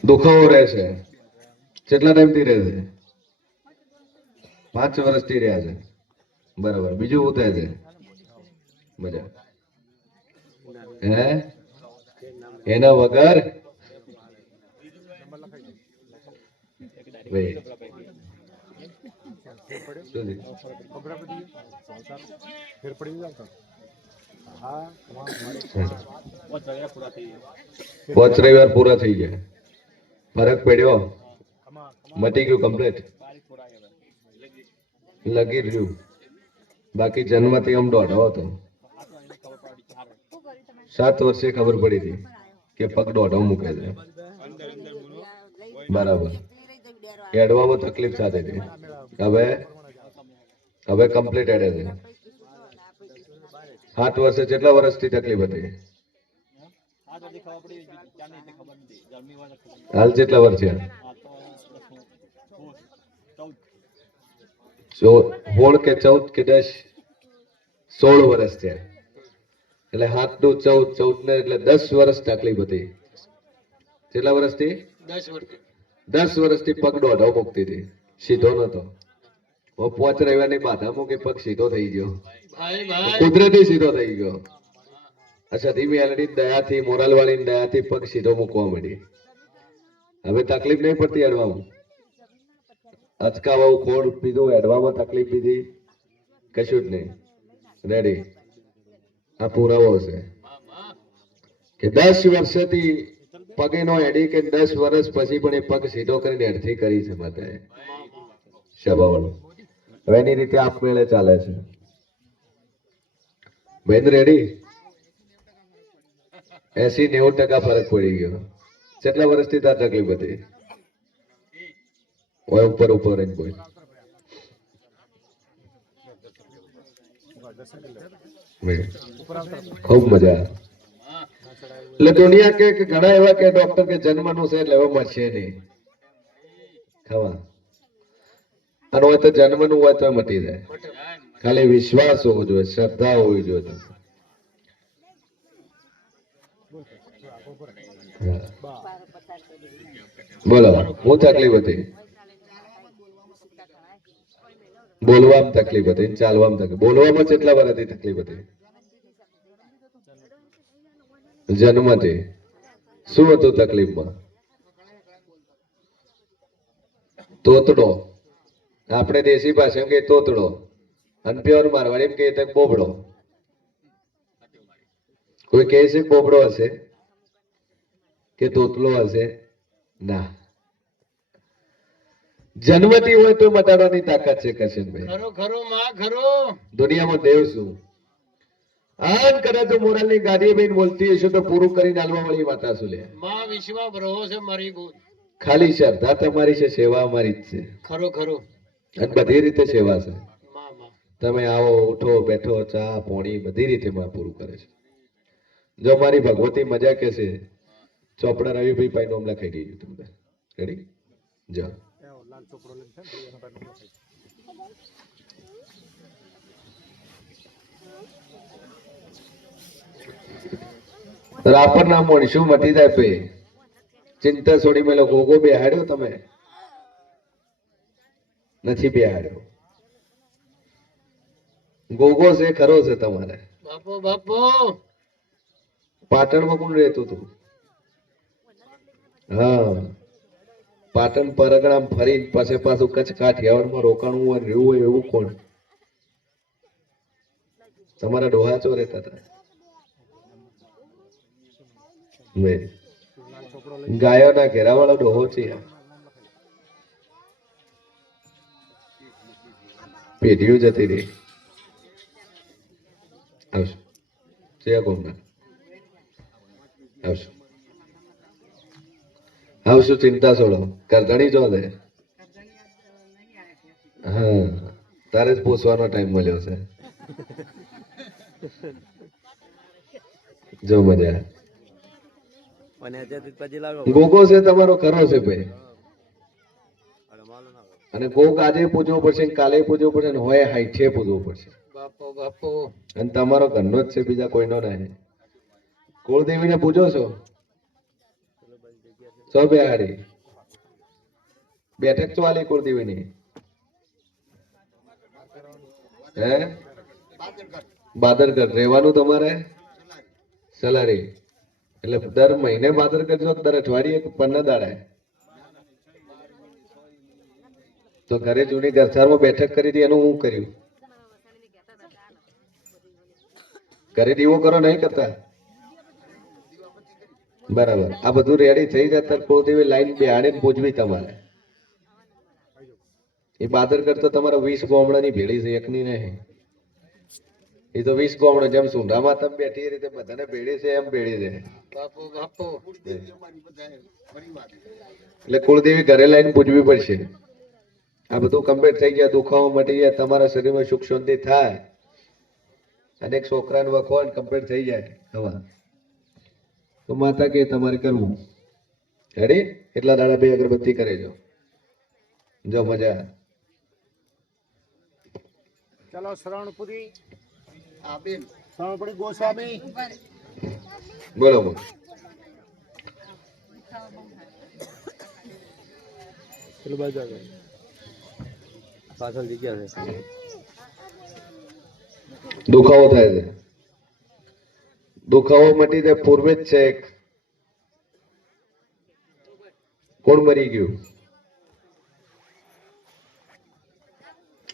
દુખાવો રહેશે કેટલા ટાઈમ થી રહેશે 5 વર્ષથી રહ્યા છે બરાબર બીજું શું થાય છે મજા હે એના વગર બે. શું થયું? ખબર પડી ફેર પડી જાય તો હા પાંચ રવિવાર પૂરા થઈ ગયા, ફરક પડ્યો, મટી ગયું કમ્પ્લીટ, લગી રહ્યું. બાકી જન્મથી આમ દોઢો હતો. 7 વર્ષે ખબર પડી હતી કે પગ દોઢો મૂકે છે. બરાબર. એડવામાં તકલીફ થતી હતી. હવે કમ્પ્લીટ એડે છે. 7 વર્ષે કેટલા વર્ષથી તકલીફ હતી? હાલ કેટલા વર્ષ છે? 16 કે 14 કે 10 16 વર્ષ થયા. એટલે 7 નું 14, 14 ને એટલે 10 વર્ષ તકલીફ હતી. કેટલા વર્ષથી? 10 વર્ષથી પગ દોઢો મૂકતી હતી, સીધો નતો. 5 રવિવારની બાધા મૂકી પગ સીધો થઈ ગયો, કુદરતી સીધો થઈ ગયો. અચ્છા, ધીમી આલડી દયાથી, મોરાલ વાળી દયાથી પગ સીધો મૂકવા માંડી. હવે તકલીફ નહીં પડતી એડવામાં. અચકાવા ખોળ પીધું, એડવામાં તકલીફ પીધી, કશું જ નહીં. રેડી. આ પુરાવો છે કે 10 વર્ષથી પગે નો એડી કે 10 વર્ષ પછી પણ એ પગ સીધો કરીને એડથી કરી છે માતાએ. શબાવળ. હવે એની રીતે આપમેળે ચાલે છે. બેન રેડી? 80-90% ફરક પડી ગયો. કેટલા વર્ષથી તાર તકલીફ હતી? ઓય ઉપર ઉપર જ બોલ. ખૂબ મજા. એટલે દુનિયા કે ઘણા એવા કે ડોક્ટર કે જન્મનું છે એટલે હવે મળશે નહીં ખાવા. અને હોય તો જન્મનું હોય તો મટી જાય. ખાલી વિશ્વાસ હોવો જોઈએ, શ્રદ્ધા હોવી જોઈએ. બોલો, હું તકલીફ હતી? બોલવામાં તકલીફ હતી, ચાલવામાં તકલીફ. બોલવામાં કેટલા વર્ષથી તકલીફ હતી? જન્મથી. શું હતું તકલીફમાં? તોતડો. આપણે દેશી ભાષામાં કહીએ તોતડો, અને પ્યોર મારવાડીમાં કહીએ તો બોબડો. કોઈ કહે છે બોબડો હશે કે તોતલો હશે? ના. જન્મથી હોય તો મટાડવાની તાકાત છે કરશનભાઈ. દુનિયામાં દેવ શું? આમ કદાચ તો મોરાલની ગાડી બેન બોલતી હશે તો પૂરું કરીને હાલવા વાળી માતા શું લે? માં વિશ્વા ભરો છે મારી ગોદ. ખાલી શ્રદ્ધા તમારી છે, સેવા અમારી જ છે. ખરો ખરો. અને બધી રીતે સેવા છે. માં માં. તમે આવો, ઉઠો, બેઠો, ચા પાણી બધી રીતે માં પૂરું કરે છે. જો મારી ભગવતી મજા કે છે, ચોપડા રવિભાઈ ભાઈ નું લખાઈ દીધું તમને. રેડી? જો લાલ ચોપડો લઈને છે ને એનો ટાઈમ નથી. રાપર ના મોણશું મટી જાય પે. ચિંતા છોડી મેલો ગોગો બેહાડ્યો તમે નથી બેહાડ્યો. ગોગો છે ખરો છે તમારે. બાપો બાપો. પાટણમાં કોણ રહેતું હતું? હા, પાટણ પરગણામ ફરી પાસે પાછું કચ્છ કાઠિયાવાડમાં રોકાણું હોય રહેવું હોય એવું કોણ? તમારા ડોહા ચો રહેતા હતા. ગાયોના ઘેરા વાળો ડોહો છે. પેઢીઓ જતી રહી. આવશું જયા ગોમના આવશું આવશું. ચિંતા છોડો. કરધણી જો દે. હા, તારે જ પૂછવાનો ટાઈમ મળ્યો છે. જો મજા. ગોગો છે તમારો ખરો છે ભાઈ. અને ગોગ આજે પૂજવો પડશે, કાલે પૂજવો પડશે, હોય હાઈઠે પૂજવો પડશે. બાપો બાપો. અને તમારો ઘરનો જ છે, બીજા કોઈનો નહીં. કુળદેવીને પૂજો છો? છો બેહાડી? બેઠક છો આલી કુળદેવીની? હે? બાદરગઢ રહેવાનું તમારે? સેલરી એટલે દર મહિને બાદર કરજો કે દર અઠવાડિયે કે 15 દાડે? તો ઘરે જૂની ઘરસારમાં બેઠક કરી હતી એનું હું કર્યું? ઘરે દીવો કરો નહીં કરતા? બરાબર. આ બધું રેડી થઈ જાય ત્યારે કુળદેવી લાઈન બેહાડીને પૂજવી તમારે. એ બાદર કરતો તમારે 20 ગોમડાની ભેળી છે, એકની નહીં. એ તો 20 ગોમડો જેમ સુંઢામાં તમે બેઠી એ રીતે બધાને ભેળી છે એમ ભેળી છે. બાપુ બાપુ એટલે કુળદેવી ઘરે લાઈન પૂજવી પડશે. આ બધું કમ્પ્લીટ થઈ ગયા, દુખાવો મટી ગયા, તમારા શરીરમાં સુખ શાંતિ થાય અને એક છોકરાને વખો કમ્પ્લીટ થઈ જાય હવા તો માતા કે તમારે કરવું. રેડી? એટલા દાડા 2 અગરબત્તી કરે જો મજા. ચલો શરણપુરી શરણપુરી ગોસ્વામી બોલો બોલો. પેલું બાજુ આગળ પાછળ જગ્યા છે. દુખાવો થાય છે, દુખાવો મટી જાય પૂર્વે જ છે એક. કોણ મરી ગયું?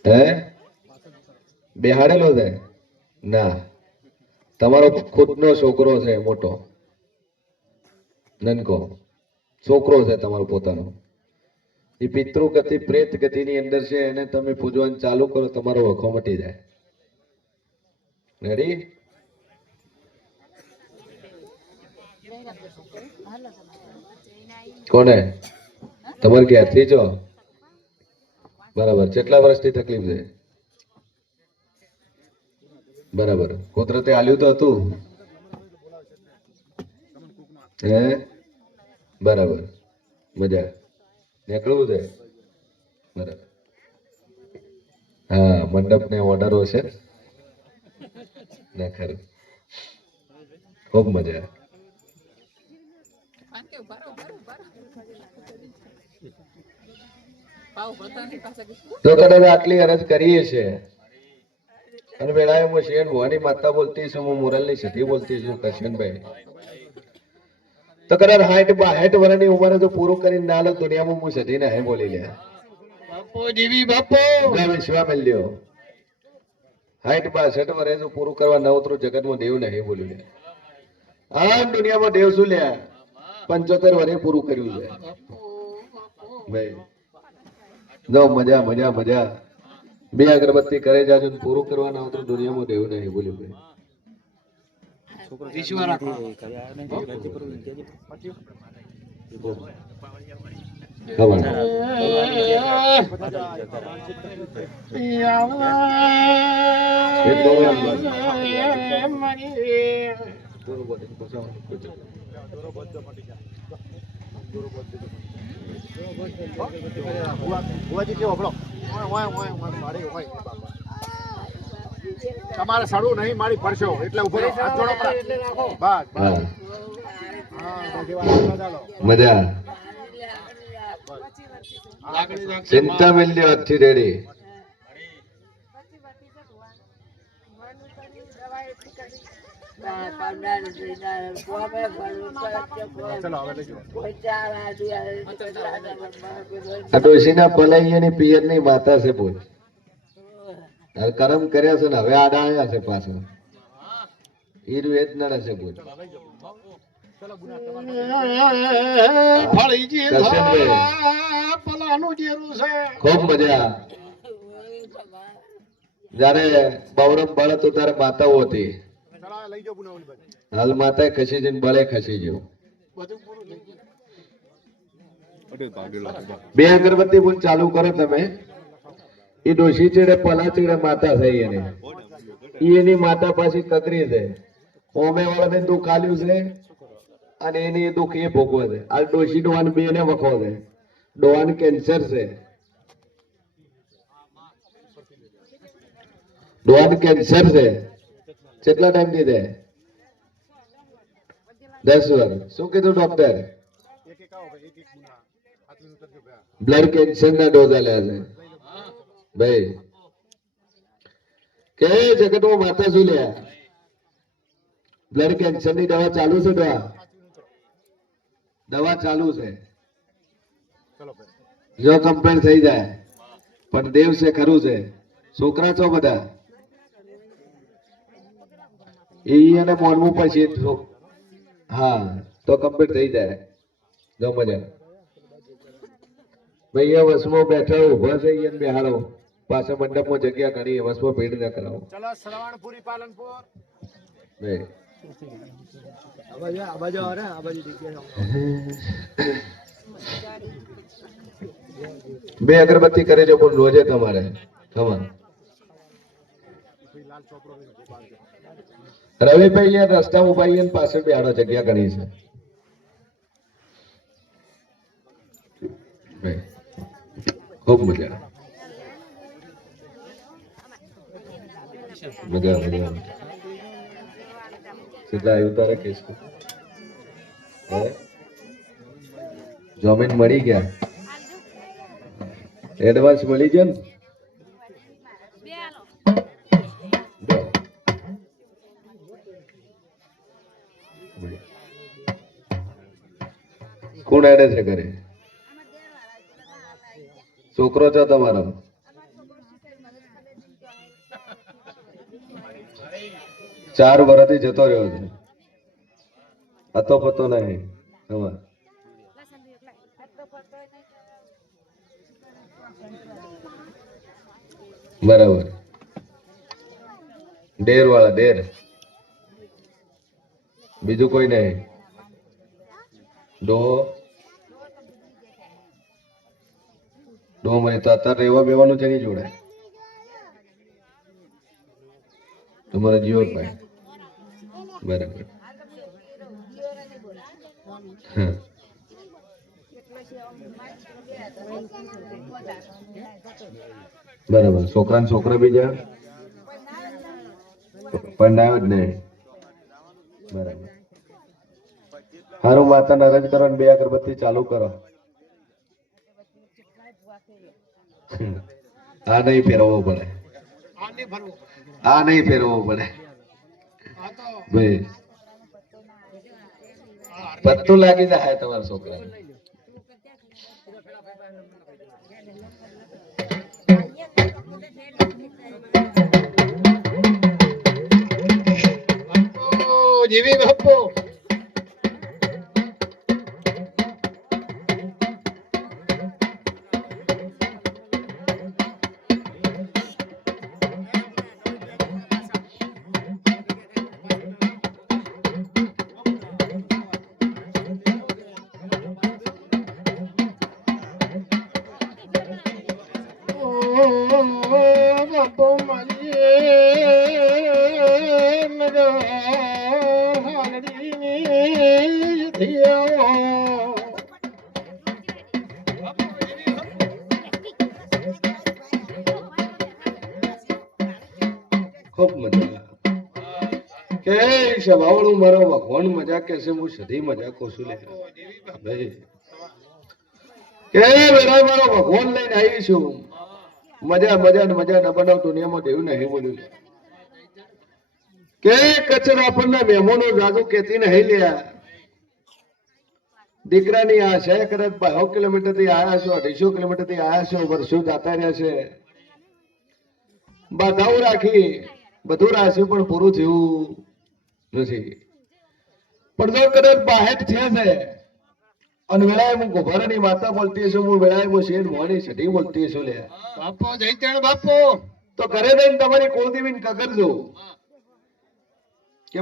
હે? બેહાડેલો છે? ના, તમારો ખુદનો છોકરો છે, મોટો નનકો છોકરો છે તમારો પોતાનો. એ પિતૃ ગતિ પ્રેત ગતિની અંદર છે, એને તમે પૂજવાનું ચાલુ કરો, તમારો વખો મટી જાય. રેડી? કોને? તમારે ક્યારથી છો? બરાબર. કેટલા વર્ષથી તકલીફ છે? બરાબર. કુદરતે આલ્યું તો હતું હે? બરાબર. મજા નીકળવું છે? બરાબર. હા, મંડપ ને ઓર્ડરો છે ને ખરું. ખૂબ મજા. તો કદાચ આટલી અરજ કરીએ છે અને વેળાએ હું શેણ ભવાની માતા બોલતી છું, હું મોરલની સતી બોલતી છું કરશનભાઈ. તો કદાચ 60-62 વર્ષની ઉંમરે તો પૂરું કરીને ના લો દુનિયામાં હું સતી ને હે બોલી લે. બાપુ દેવી બાપુ વિશ્વા મેલ્યો 60-62 વર્ષે તો પૂરું કરવા ન ઉતરું જગતમાં દેવ નહીં બોલ્યું લે. આ દુનિયામાં દેવ શું લે 75 વર્ષે પૂરું કર્યું છે ભાઈ. જો મજા મજા મજા. 2 અગરબત્તી કરે જાજો ને પૂરું કરવા ના ઉતરું દુનિયામાં દેવ નહીં બોલ્યું ભાઈ. વિશ્વા રાખો ભુવાજી કેવો આપણો તમારે સડું નહીં મારી પડશો એટલે ઉભો રહો. હાથ જોડો બસ બસ. હા હા ભગવાન ચાલો મજા. લાકડી રાખશે ચિંતા મેલ્યો આજથી રેડી. ચલો હવે લઈ જાઓ. આ ડોશીના પલાઈયાની પિયરની માતા છે બોલ. હવે કરમ કર્યા છે ને હવે આડા આવ્યા છે પાછા. હીરું એ જ નડે છે બોલ. ફળીજી કરશનભાઈ પલાનું જેરું છે. ખૂબ મજા. જયારે બવરમ બળ હતું ત્યારે માતાઓ હતી. ચલો લઈ જાઓ બુનાવલી ભાઈ. હાલ માતા ખસી જઈને બળે ખસી ગયું. બધું પૂરું થઈ ગયું. 2 અગરબત્તી પણ ચાલુ કરો તમે. એ ડોશી ચેડે પલા ચેડે માતા થઈ એને. એની માતા પાછી કકરી છે. ઓમે વાળાને દુઃખ આલ્યું છે અને એની દુઃખ એ ભોગવે છે. આ ડોશી ડોહાન બે ને વખો છે. ડોહાન કેન્સર છે. ડોહાન કેન્સર છે. કેટલા ટાઈમ દીધે? 10 વર્ષ. શું કીધું ડોક્ટર? એક એક આવો ભાઈ એક એક બુના હાથની ઉતરજો ભાઈ. બ્લડ કેન્સર ના ડોઝ આલ્યા છે ભાઈ. કે જગતમાં માતા શું લ્યા બ્લડ કેન્સર ની દવા ચાલુ છે દવા ચાલુ છે ચલો ભાઈ. જો કમ્પ્લેન થઈ જાય પણ દેવ છે ખરું છે છોકરા છો બધા એને મોનવું પછી હા તો કમ્પ્લીટ થઈ જાય જો મજા ભાઈ એ વસમાં બેઠા ઉભા છે એને બેહાડો પાછા મંડપમાં જગ્યા ઘણી વસમાં ભીડ ના કરાવો ચલો શ્રવણપુરી પાલનપુર. ભાઈ આ બાજુ આવે આ બાજુ જગ્યા બે અગરબત્તી કરે જો પણ રોજે તમારે ખબર લાલ ચોપડો રવિભાઈ યાર રસ્તા ઉભા એને પાછળ બેહાડો જગ્યા ઘણી છે ભાઈ ખૂબ મજા મજા મજા સીધા આવ્યું તારે કેસ જમીન મળી ગયા એડવાન્સ મળી ગયો ને કોણ એડે છે ઘરે છોકરો છો તમારો 4 વર્ષથી જતો રહ્યો છે અતો પતો નહીં હવે બરાબર ડેર વાળા ડેર બીજું કોઈ નહીં ડોહો મને તો અત્યારે રહેવા બેવાનું છે નહીં જોડે તમારા જીવનભાઈ બરાબર હા બરાબર છોકરા ને છોકરા બીજા પણ આવ્યો જ નહીં બરાબર સારું માતા નારાજ કરો ને 2 અગરબત્તી ચાલુ કરો આ નહીં ફેરવવો પડે આ નહીં ફરવું આ નહીં ફેરવવો પડે આ તો ભાઈ પત્તું લાગી જાય તમારા છોકરા જેવી બાપુ બાપુ મારી ખૂબ મજા કે શવાવળું મારો ભગવાન મજા કે છે હું સધી મજા કહું છું લે ભાઈ કે વેરા મારો ભગવાન લઈને આવી છું મજા મજા ને મજા ન બનાવ દુનિયામાં દેવું નહીં બોલ્યું કે કચરા આપણને મહેમાનો જાદુ કેતી નહીં લ્યા દીકરાની આ 100 કદાચ 100 કિલોમીટર થી આયા છો 250 કિલોમીટર થી આયા છો વર્ષો જાતા રહ્યા છે બાધાઓ રાખી બધું રાખ્યું પણ પૂરું થયું નથી પણ જો કદાચ બાહેટ થયા છે અને વેળાએ હું ગોભારાની માતા બોલતી છું હું વેળાએ હું શેર મોની છઠી બોલતી છું લે બાપુ જયતણ બાપુ તો ઘરે જઈને તમારી કુળદેવીને કગરજો કે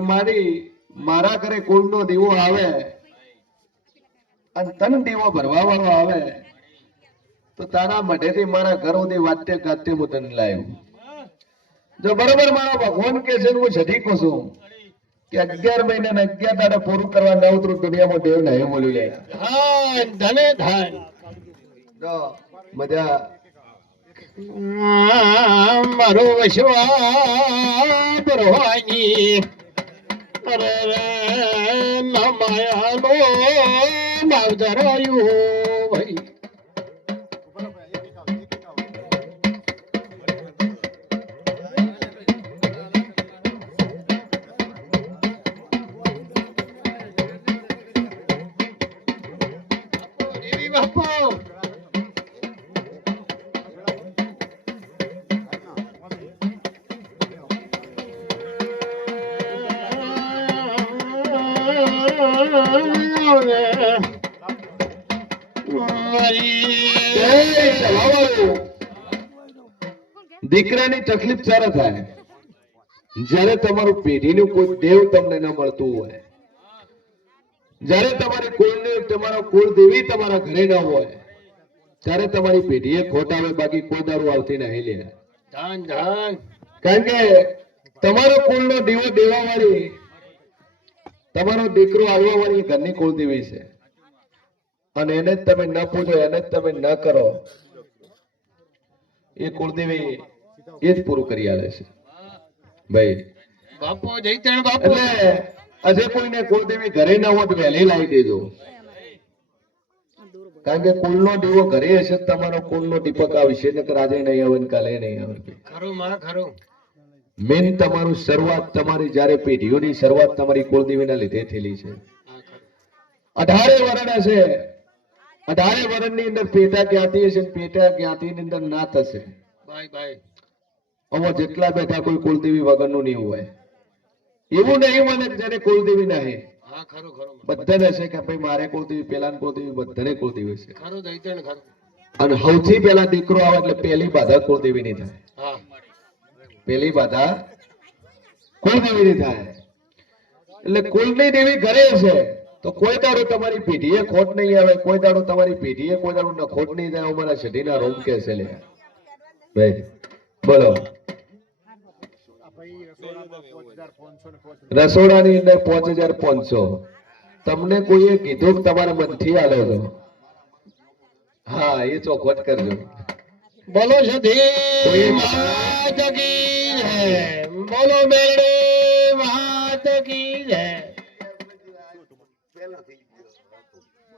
મારા ઘરે કુળનો દીવો આવે અને તન દીવો ભરવા વાળો આવે તો તારા મઢેથી મારા ઘર સુધી વાતે ગાતે હું તને લાવ્યું જો બરોબર મારા ભગવાન કે છે હું છઠી કહું છું કે 11 મહિના ને 11 દાડા પૂરું કરવા ન ઉતરું દુનિયામાં દેવ નહીં બોલ્યું લે હા ધને ધન જો મજા મારો વસવા ભરવાની અરે રે નમાયાનો નાવ ધરાયું ભાઈ એ સવાવાળું. દીકરાની તકલીફ ત્યારે થાય જ્યારે તમારું પેઢીનું કોઈ દેવ તમને ન મળતું હોય, જ્યારે તમારી કુળની તમારો કુળદેવી તમારા ઘરે ન હોય, ત્યારે તમારી પેઢીએ ખોટ આવે, બાકી કોઈ દારૂ આવતી નહીં લે. ધન ધન કારણ કે તમારો કુળનો દીવો દેવાવાળી, તમારો દીકરો આવવા વાળી ઘરની કુળદેવી છે, અને એને જ તમે ન પૂજો, એને જ તમે ન કરો, એ કુળદેવી એ જ પૂરું કરી આલે છે ભાઈ. બાપુ જયતણ બાપુ એટલે આજે કોઈને કુળદેવી ઘરે ન હોત વહેલી લાવી દેજો, કારણ કે કુળનો દીવો ઘરે હશે, તમારો કુળનો દીપક આવશે, નકર આજે નહીં આવે ને કાલે નહીં આવે. ખરું માં ખરું. મેન તમારું શરૂઆત તમારી જ્યારે પેઢીઓની શરૂઆત તમારી કુળદેવીના લીધે થયેલી છે. 18 વરણ હશે, 18 વરણની અંદર પેટા જ્ઞાતિ હશે, પેટા જ્ઞાતિની અંદર નાત હશે. Bye bye. આમાં જેટલા બેઠા કોઈ કુળદેવી વગરનું નહીં હોય, એવું નહીં મને જેને કુળદેવી નહીં. હા ખરું ખરું બધાને હશે કે ભાઈ મારે કુળદેવી, પેલાને કુળદેવી, બધાને કુળદેવી છે. ખરું જયતણ ખરું. અને સૌથી પહેલા દીકરો આવે એટલે પહેલી બાધા કુળદેવીની થાય. હા પહેલી બાધા કુળદેવીની થાય. એટલે કુળની દેવી ઘરે છે તો કોઈ દાડો તમારી પેઢીએ ખોટ નહીં આવે, કોઈ દાડો તમારી પેઢીએ કોઈ દાડો ન ખોટ નહીં જાય. અમારા શેઠીના રોમ કે છે લે ભાઈ. બોલો. રસોડાની અંદર 5500 તમને કોઈએ કીધું કે તમારા મનથી આલો છો? હા, એ ચોખવટ કરજો. બોલો સધી માત કી જય, બોલો મેરડી માત કી જય.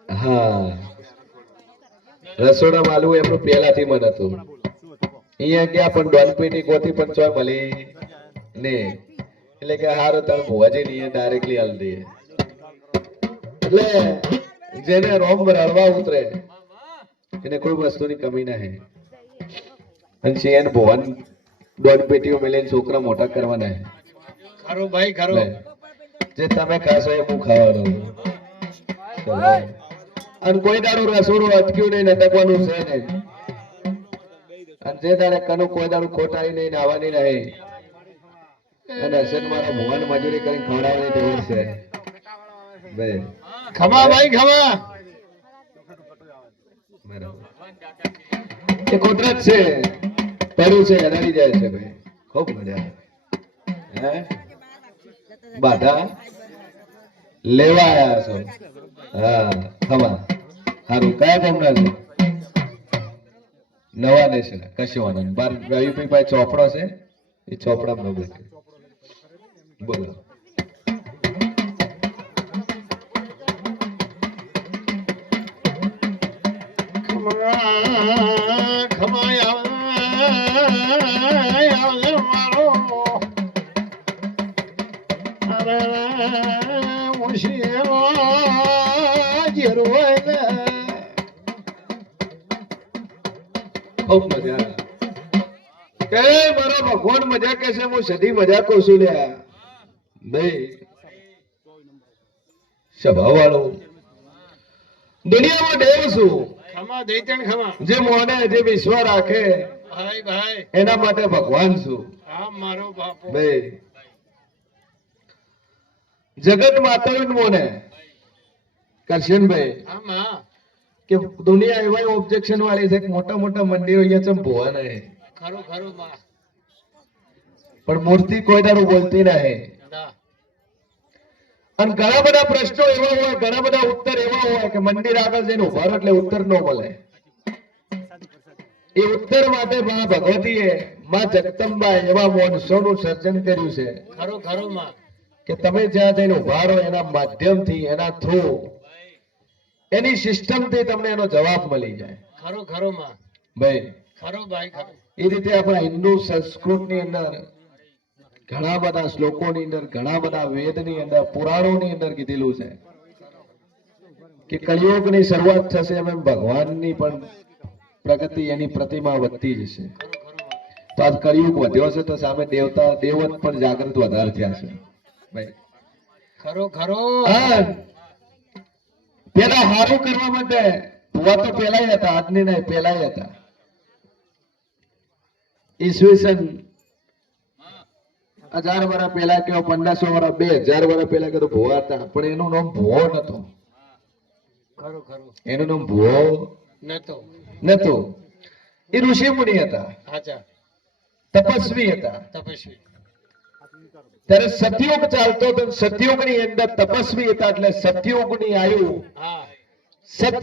હા, રસોડામાં આલુ એમનું પહેલાથી મન હતું. અહીંયા ગયા પણ ડોન પેટી ગોતી પણ ચોય મળી ને, એટલે કે હારો તાર ભુવાજી ની ડાયરેક્ટલી આલ દઈએ. એટલે જેને રોમ રળવા ઉતરે એને કોઈ વસ્તુની કમી નહીં. અને શેન ભુવન ડોન પેટીઓ મેલીને છોકરા મોટા કરવાના. ખરું ભાઈ ખરું. જે તમે ખાશો એ હું ખાવાનો. અને કોઈ દાડો રસોડું અટક્યું નહીં, નટકવાનું છે નહીં. અને જે દાડે કનું કોઈ દાડું ખોટાઈ નહીં, આવવાની નહીં. અને હશે મારા ભુવન મજૂરી કરીને ખવડાવવાની ટેવ છે ભાઈ. ખમા ભાઈ ખમા. બરાબર. એ કુદરત છે, પહેરું છે, હરાવી જાય છે ભાઈ. ખૂબ મજા. હે બાધા લેવા આયા છો? હા ખમા. સારું. કયા ગામના છો? નવા દેશ. કશું વાંધો નહીં. બાર રવિભાઈ પાસે ચોપડો છે, એ ચોપડામાં બેઠે. બોલો. ખૂબ મજા. કે મારો ભગવાન મજા કે છે, હું સધી મજા કહું છું લ્યા ભાઈ. સ્વભાવ વાળો દુનિયામાં દેવ છું. ખમા જયતણ ખમા. જે મોને જે વિશ્વાસ રાખે ભાઈ ભાઈ. એના માટે ભગવાન છું હા મારો બાપુ. ભાઈ. જગત માતાનું મોને કરશનભાઈ હા માં. કે દુનિયા એવા ઓબ્જેક્શન વાળી છે કે મોટા મોટા મંદિરો અહીંયા ચમ ભોવા નહીં, ખરું ખરું માં. પણ મૂર્તિ કોઈ દાડું બોલતી નહીં. ના. અને ઘણા બધા પ્રશ્નો એવા હોય, ઘણા બધા ઉત્તર એવા હોય કે મંદિર આગળ જઈને ઉભા રહો એટલે ઉત્તર ન મળે. એ ઉત્તર માટે માં ભગવતીએ, માં જગદંબાએ એવા માણસોનું સર્જન કર્યું છે ખરું ખરું માં. કે તમે જ્યાં જઈને ઉભા રહો એના માધ્યમથી, એના થ્રુ, એની સિસ્ટમથી તમને એનો જવાબ મળી જાય ખરું ખરું માં. ભાઈ. ખરું ભાઈ ખરું. એ રીતે આપણા હિન્દુ સંસ્કૃતની અંદર ઘણા બધા શ્લોકોની અંદર, ઘણા બધા વેદની અંદર, પુરાણોની અંદર કીધેલું છે કે કળિયુગની શરૂઆત થશે એમ ભગવાનની પણ પ્રગતિ, એની પ્રતિમા વધતી જશે. તો આજ કળિયુગ વધ્યો છે તો સામે દેવતા દેવત પણ જાગૃત વધારે થયા છે ભાઈ. ખરું ખરું. હા, પેલા હારું કરવા માટે તો પેલા હતા, આજની નહીં, પેલા હતા. ઈસવીસન 1000 વર્ષ પહેલા કે 1500 વર્ષ 2000 વર્ષ પહેલા કે તો ભુવા હતા, પણ એનું નામ ભુવો નતો. ખરું ખરું એનું નામ ભુવો નતો નતું. એ ઋષિ મુનિ હતા, હાચા તપસ્વી હતા. તપસ્વી ત્યારે સતયુગ ચાલતો હતો. સતયુગની અંદર તપસ્વી હતા એટલે સતયુગની આયુ હા સત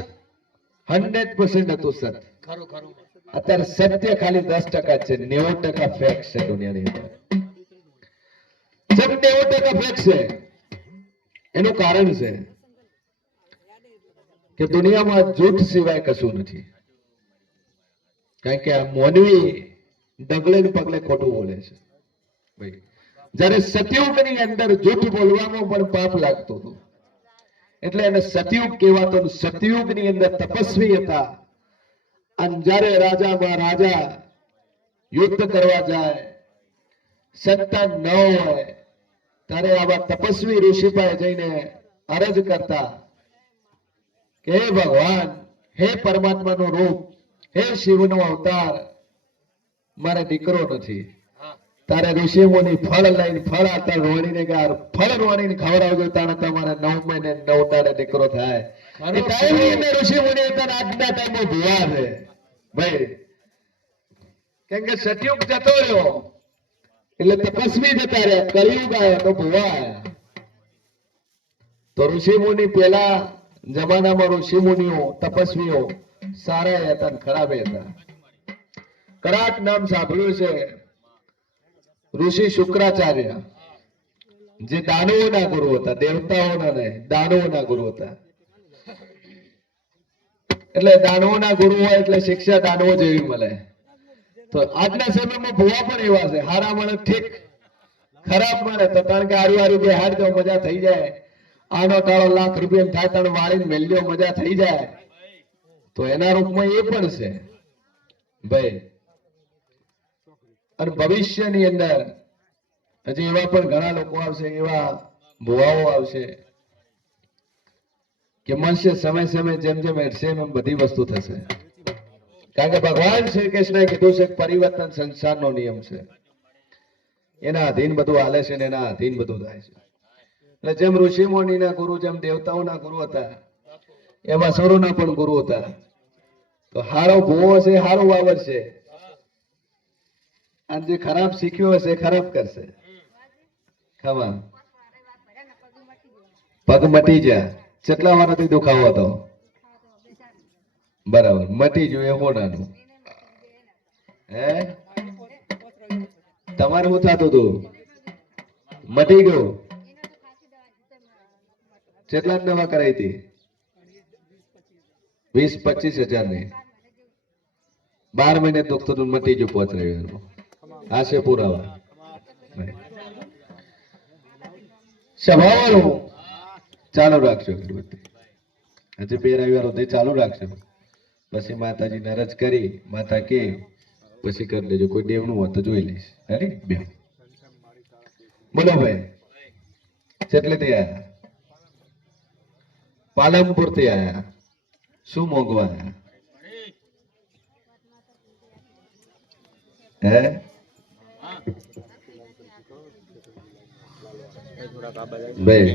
100% હતું. સત ખરું ખરું અત્યારે સત્ય ખાલી 10% છે, 90% ફેક છે દુનિયાની અંદર. જેમ 90% ફેક છે એનું કારણ છે કે દુનિયામાં જૂઠ સિવાય કશું નથી. કારણ કે આ મોનવી ડગલે ને પગલે ખોટું બોલે છે ભાઈ. જ્યારે સતયુગની અંદર જૂઠ બોલવામાં પણ પાપ લાગતું હતું એટલે એને સતયુગ કહેવાતો. સતયુગની અંદર તપસ્વી હતા. અને જ્યારે રાજા મહારાજા યુદ્ધ કરવા જાય, સત્તા ન હોય, ત્યારે આવા તપસ્વી ઋષિ પાસે જઈને અરજ કરતા કે હે ભગવાન, હે પરમાત્માનું રૂપ, હે શિવનો અવતાર, મારે દીકરો નથી. હા તારે ઋષિ મુનિ ફળ લઈને ફળ આતા રોણીને ગાર ફળ રોણીને ખવડાવજો, તારે તમારે 9 મહિને 9 દાડે દીકરો થાય. એ ટાઈમની અંદર ઋષિ મુનિ હતા ને આજના ટાઈમમાં ભુવા છે ભાઈ. કેમ કે સતયુગ જતો રહ્યો એટલે તપસ્વી જતા રહ્યા, કળિયુગ આવ્યો તો ભુવા આવ્યા. તો ઋષિ મુનિ પેલા જમાનામાં ઋષિ મુનિઓ તપસ્વીઓ સારા હતા ને ખરાબ હતા. કરાટ નામ સાંભળ્યું છે. ઋષિ શુક્રાચાર્ય જે દાનવોના ગુરુ હતા, દેવતાઓના નહીં, દાનવોના ગુરુ હતા. એટલે દાનવોના ગુરુ હોય એટલે શિક્ષા દાનવો જેવી મળે. તો આજના સમયમાં ભુવા પણ એવા છે. હારા મળે ઠીક, ખરાબ મળે તો કારણ કે હારું હારું બે હાર દો મજા થઈ જાય. આનો ટાળો લાખ રૂપિયા થાય તણ વાળીને મેલ્યો મજા થઈ જાય. તો એના રૂપમાં એ પણ છે ભાઈ. અને ભવિષ્યની અંદર હજી એવા પણ ઘણા લોકો આવશે, એવા ભુવાઓ આવશે કે મળશે સમય સમય જેમ જેમ હેઠશે એમ બધી વસ્તુ થશે. કારણ કે ભગવાન શ્રી કૃષ્ણએ કીધું છે કે પરિવર્તન સંસારનો નિયમ છે. એના અધીન બધું હાલે છે ને એના અધીન બધું થાય છે. એટલે જેમ ઋષિ મુનિના ગુરુ, જેમ દેવતાઓના ગુરુ હતા, એમાં સૌના પણ ગુરુ હતા. તો હારો ભુવો છે, હારું વાવરશે, અને જે ખરાબ શીખ્યો હશે એ ખરાબ કરશે. ખબર પગ મટી જા. કેટલા વારથી દુખાવો હતો? બરાબર, મટી ગયું એ હોનાનું. હે તમારે શું થતું હતું? મટી ગયું. કેટલા દવા કરાઈ હતી? 20-25 હજાર ની. 12 મહિને દુખતું હતું, મટી ગયું 5 રવિવારનું. આ છે પુરાવા. સભાવાળું ચાલુ રાખજો અગરબત્તી. હજી 2 રવિવાર સુધી ચાલુ રાખજો. પછી માતાજીને અરજ કરી, માતા કે પછી કરી લેજો. કોઈ દેવનું હોત તો જોઈ લઈશ. હે બે બોલો ભાઈ. કેટલેથી આયા? પાલનપુર થી આયા. શું મોંઘવા આયા? હે ભાઈ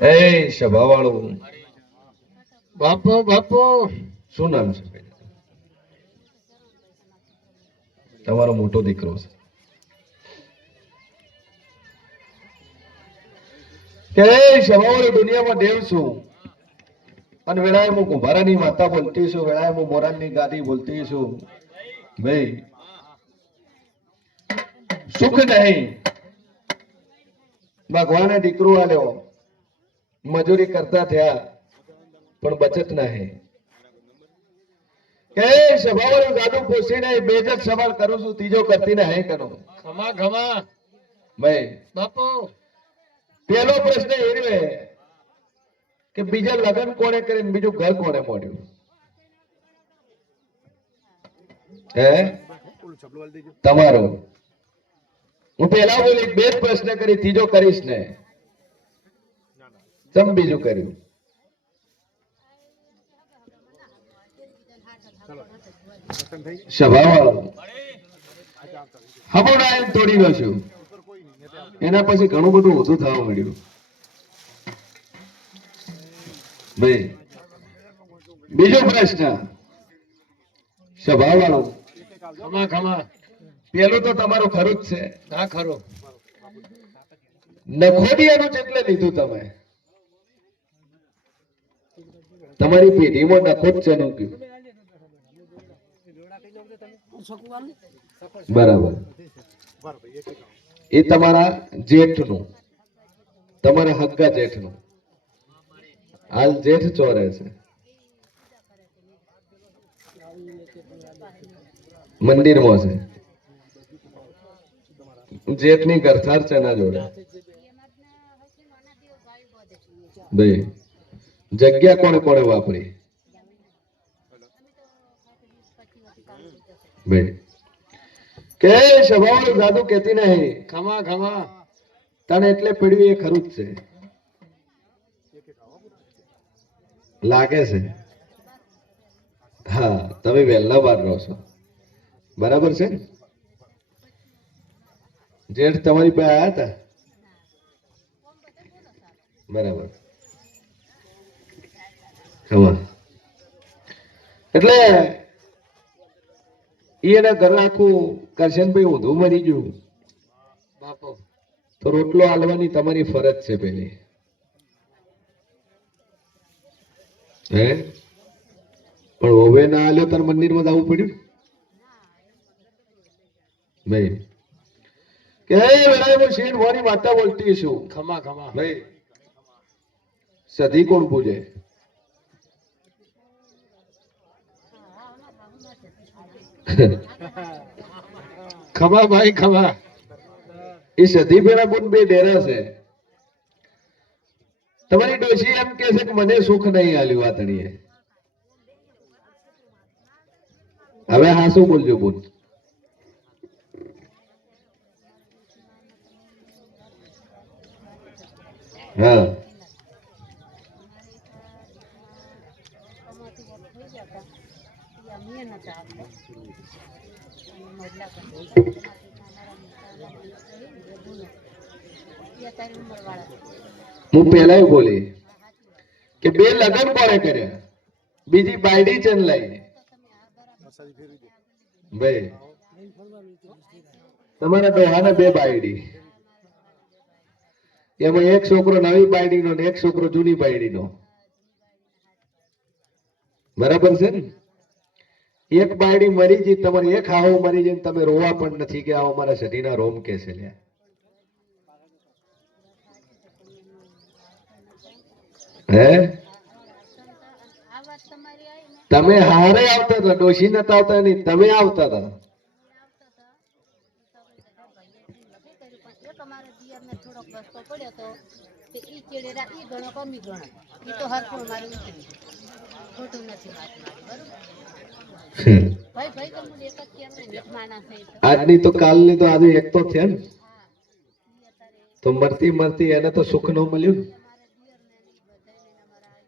એ સભાવાળું બાપુ બાપુ શું નામ છે તમારો? મોટો દીકરો છે કે સભાવાળું દુનિયામાં દેવ છું, અને વેળાએ હું કુંભારાની માતા બોલતી છું, વેળાએ હું મોરાનની ગાદી બોલતી છું. ભાઈ સુખ નહીં. ભગવાને દીકરો આલ્યો, મજૂરી કરતા થયા પણ બચત નહીં. કે સભાવાળું ગાડું પૂછીને 2 જ સવાલ કરું છું, ત્રીજો કરતી નહીં કરું. ખમા ખમા ભાઈ બાપુ પેલો પ્રશ્ન એ રહ્યો કે બીજા લગ્ન કોણે કરીને બીજું ઘર કોણે મોડ્યું? હે તમારું. હું પેલા બોલી 2 જ પ્રશ્ન કરી, ત્રીજો કરીશ ને. તમ બીજું કર્યું. પસંદ થઈ ગઈ? સભાવાળો હબોડાએ તોડી નાખ્યું. એના પછી ઘણું બધું ઊંધું થવા મળ્યું. ભાઈ બીજો પ્રશ્ન સભાવાળો. ખમા ખમા પેલું તો તમારું ખરું જ છે. હા ખરું નખોડિયાનું જેટલે લીધું તમે તમારી પેઢીમાં નખોદ ચનું ગયું. બરાબર. એ તમારા જેઠનું, તમારા હગ્ગા જેઠનું. હાલ જેઠ ચોરે છે, મંદિરમાં છે. જેઠની ગરથાર ચના જોડે. ભાઈ જગ્યા કોણે કોણે વાપરી? ભાઈ કે સભાવાળું દાદુ કેતી નહીં ખમા ખમા તને એટલે પડ્યું એ ખરું જ છે. લાગે છે. હા તમે વહેલા બાર રહો છો, બરાબર છે. જેઠ તમારી પાસે આયા હતા, બરાબર. ખમા એટલે એના ઘર આખું કરશનભાઈ ઊંધું મરી ગયું. બાપુ તો રોટલો આલવાની તમારી ફરજ છે પેલી. હે પણ હવે ના આલ્યો તાર મંદિરમાં જવું પડ્યું ભાઈ. કે વેળાએ હું શેઠ મોરી માતા બોલતી છું. ખમા ખમા ભાઈ સધી કોણ પૂજે? ખમા ભાઈ ખમા એ સધી પેલા ગુણ બે ડેરા છે. તમારી ડોશી એમ કે છે કે મને સુખ નહીં આલ્યું આ તણીએ. હવે હા શું બોલજો બોલ. હા હું પેલા બોલી કે બે લગ્ન કોણે કર્યા? બીજી બાયડી ચન લઈ. ભાઈ તમારા ડોહાના બે બાયડી, એમાં એક છોકરો નવી બાયડી નો ને એક છોકરો જૂની બાયડી નો. બરાબર છે ને? એક બાયડી મરી ગઈ, તમારી એક હાવો મરી જઈને તમે રોવા પણ નથી કે આ અમારા શરીરના રોમ કે છે લ્યા. હે તમે હારે આવતા હતા, ડોશી નતા આવતા નહીં, તમે આવતા હતા. આજની તો કાલની તો આજે એક તો થયા ને, તો મરતી મરતી એને તો સુખ ન મળ્યું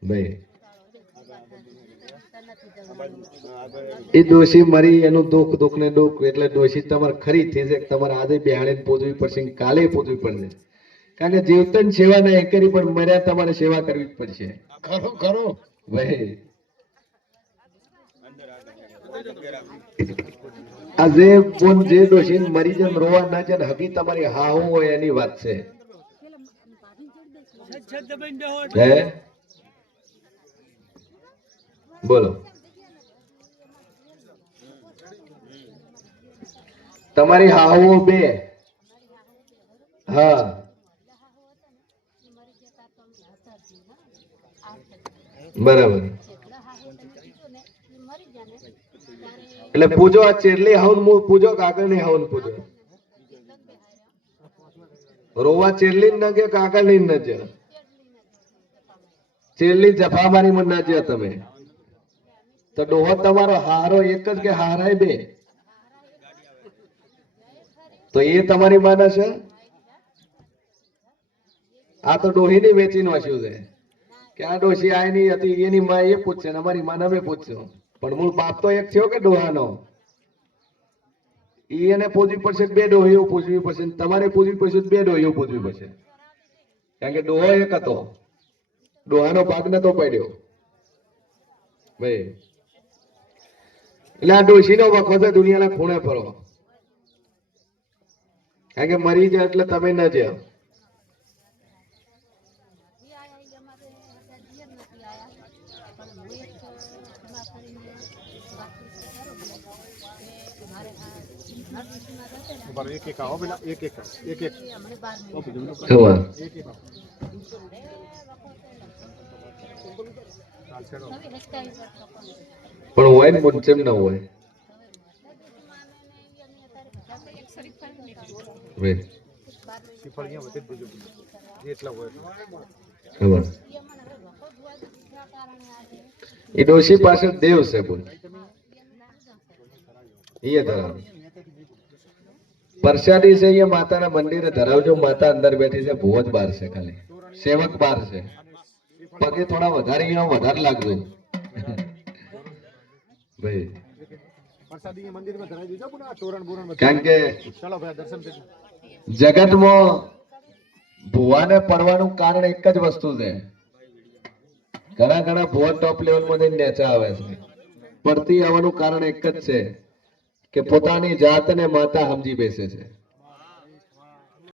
ભાઈ. એ દોષી મરી એનું દુઃખ દુઃખ ને દુઃખ એટલે દોષી તમારે ખરી થઈ છે. તમારે આજે બેહાડીને પૂજવી પડશે, કાલે પૂજવી પડશે. કારણ કે જીવતન સેવા નહીં કરી પણ મર્યા તમારે સેવા કરવી જ પડશે. ખરું ખરું ભાઈ આ જે બોન જે દોષી મરી જન રોવા ના છે હકી તમારી હાહુ હોય એની વાત છે. હે બોલો તમારી હાહુ બે. હા બરાબર. એટલે પૂજો આ ચેરલી હાઉન પૂજો કાગળની હાઉન પૂજો. રોવા ચેરલી ન કે કાગળની ન છે. ચેરલી જફા મારી મન ના છે તમે તો ડોહો તમારો હારો એક જ કે હારાય બે? તો એ તમારી માને છે? આ તો ડોહી ની વેચી નાખ્યું છે કે આ ડોશી આય ની હતી એની માં એ પૂછશે ને અમારી માને અમે પૂછશું. પણ મૂળ બાપ તો એક થયો કે ડોહાનો. ઈ એને પૂજવી પડશે, બે ડોહીઓ પૂજવી પડશે, ને તમારે પૂજવી પડશે, બે ડોહીઓ પૂજવી પડશે. કારણ કે ડોહો એક હતો, ડોહાનો ભાગ નતો પડ્યો ભાઈ. એટલે આ ડોશીનો વખો છે દુનિયાના ખૂણે ફરો. કારણ કે મરી જાય એટલે તમે ન જાઓ. ઉભા રહો, એક એક આવો પેલા, એક એક એક એક ખબર. એક એક આવો. ચાલ છેડો. પણ હોય ને મુંચેમ ન હોય ભાઈ. શ્રીફળ અહીંયા વધે જ દેજો જેટલા હોય એટલા. ખબર. એ ડોશી પાસે દેવ છે બોલ. એ ધરાવ પ્રસાદી છે, એ માતાના મંદિરે ધરાવજો. માતા અંદર બેઠી છે, ભુવ જ બાર છે, ખાલી સેવક બાર છે. પગે થોડા વધારે અહીંયા વધારે લાગજો ભાઈ. પ્રસાદી અહીંયા મંદિરમાં ધરાવી દેજો પણ આ તોરણ બોરણ બધું. કારણ કે ચાલો ભાઈ દર્શન કરી. જગતમાં ભુવાને પડવાનું કારણ એક જ વસ્તુ છે. ઘણા ઘણા ભુવા ટોપ લેવલમાં નેચા આવે છે. પડતી આવવાનું કારણ એક જ છે કે પોતાની જાતને માતા સમજી બેસે છે.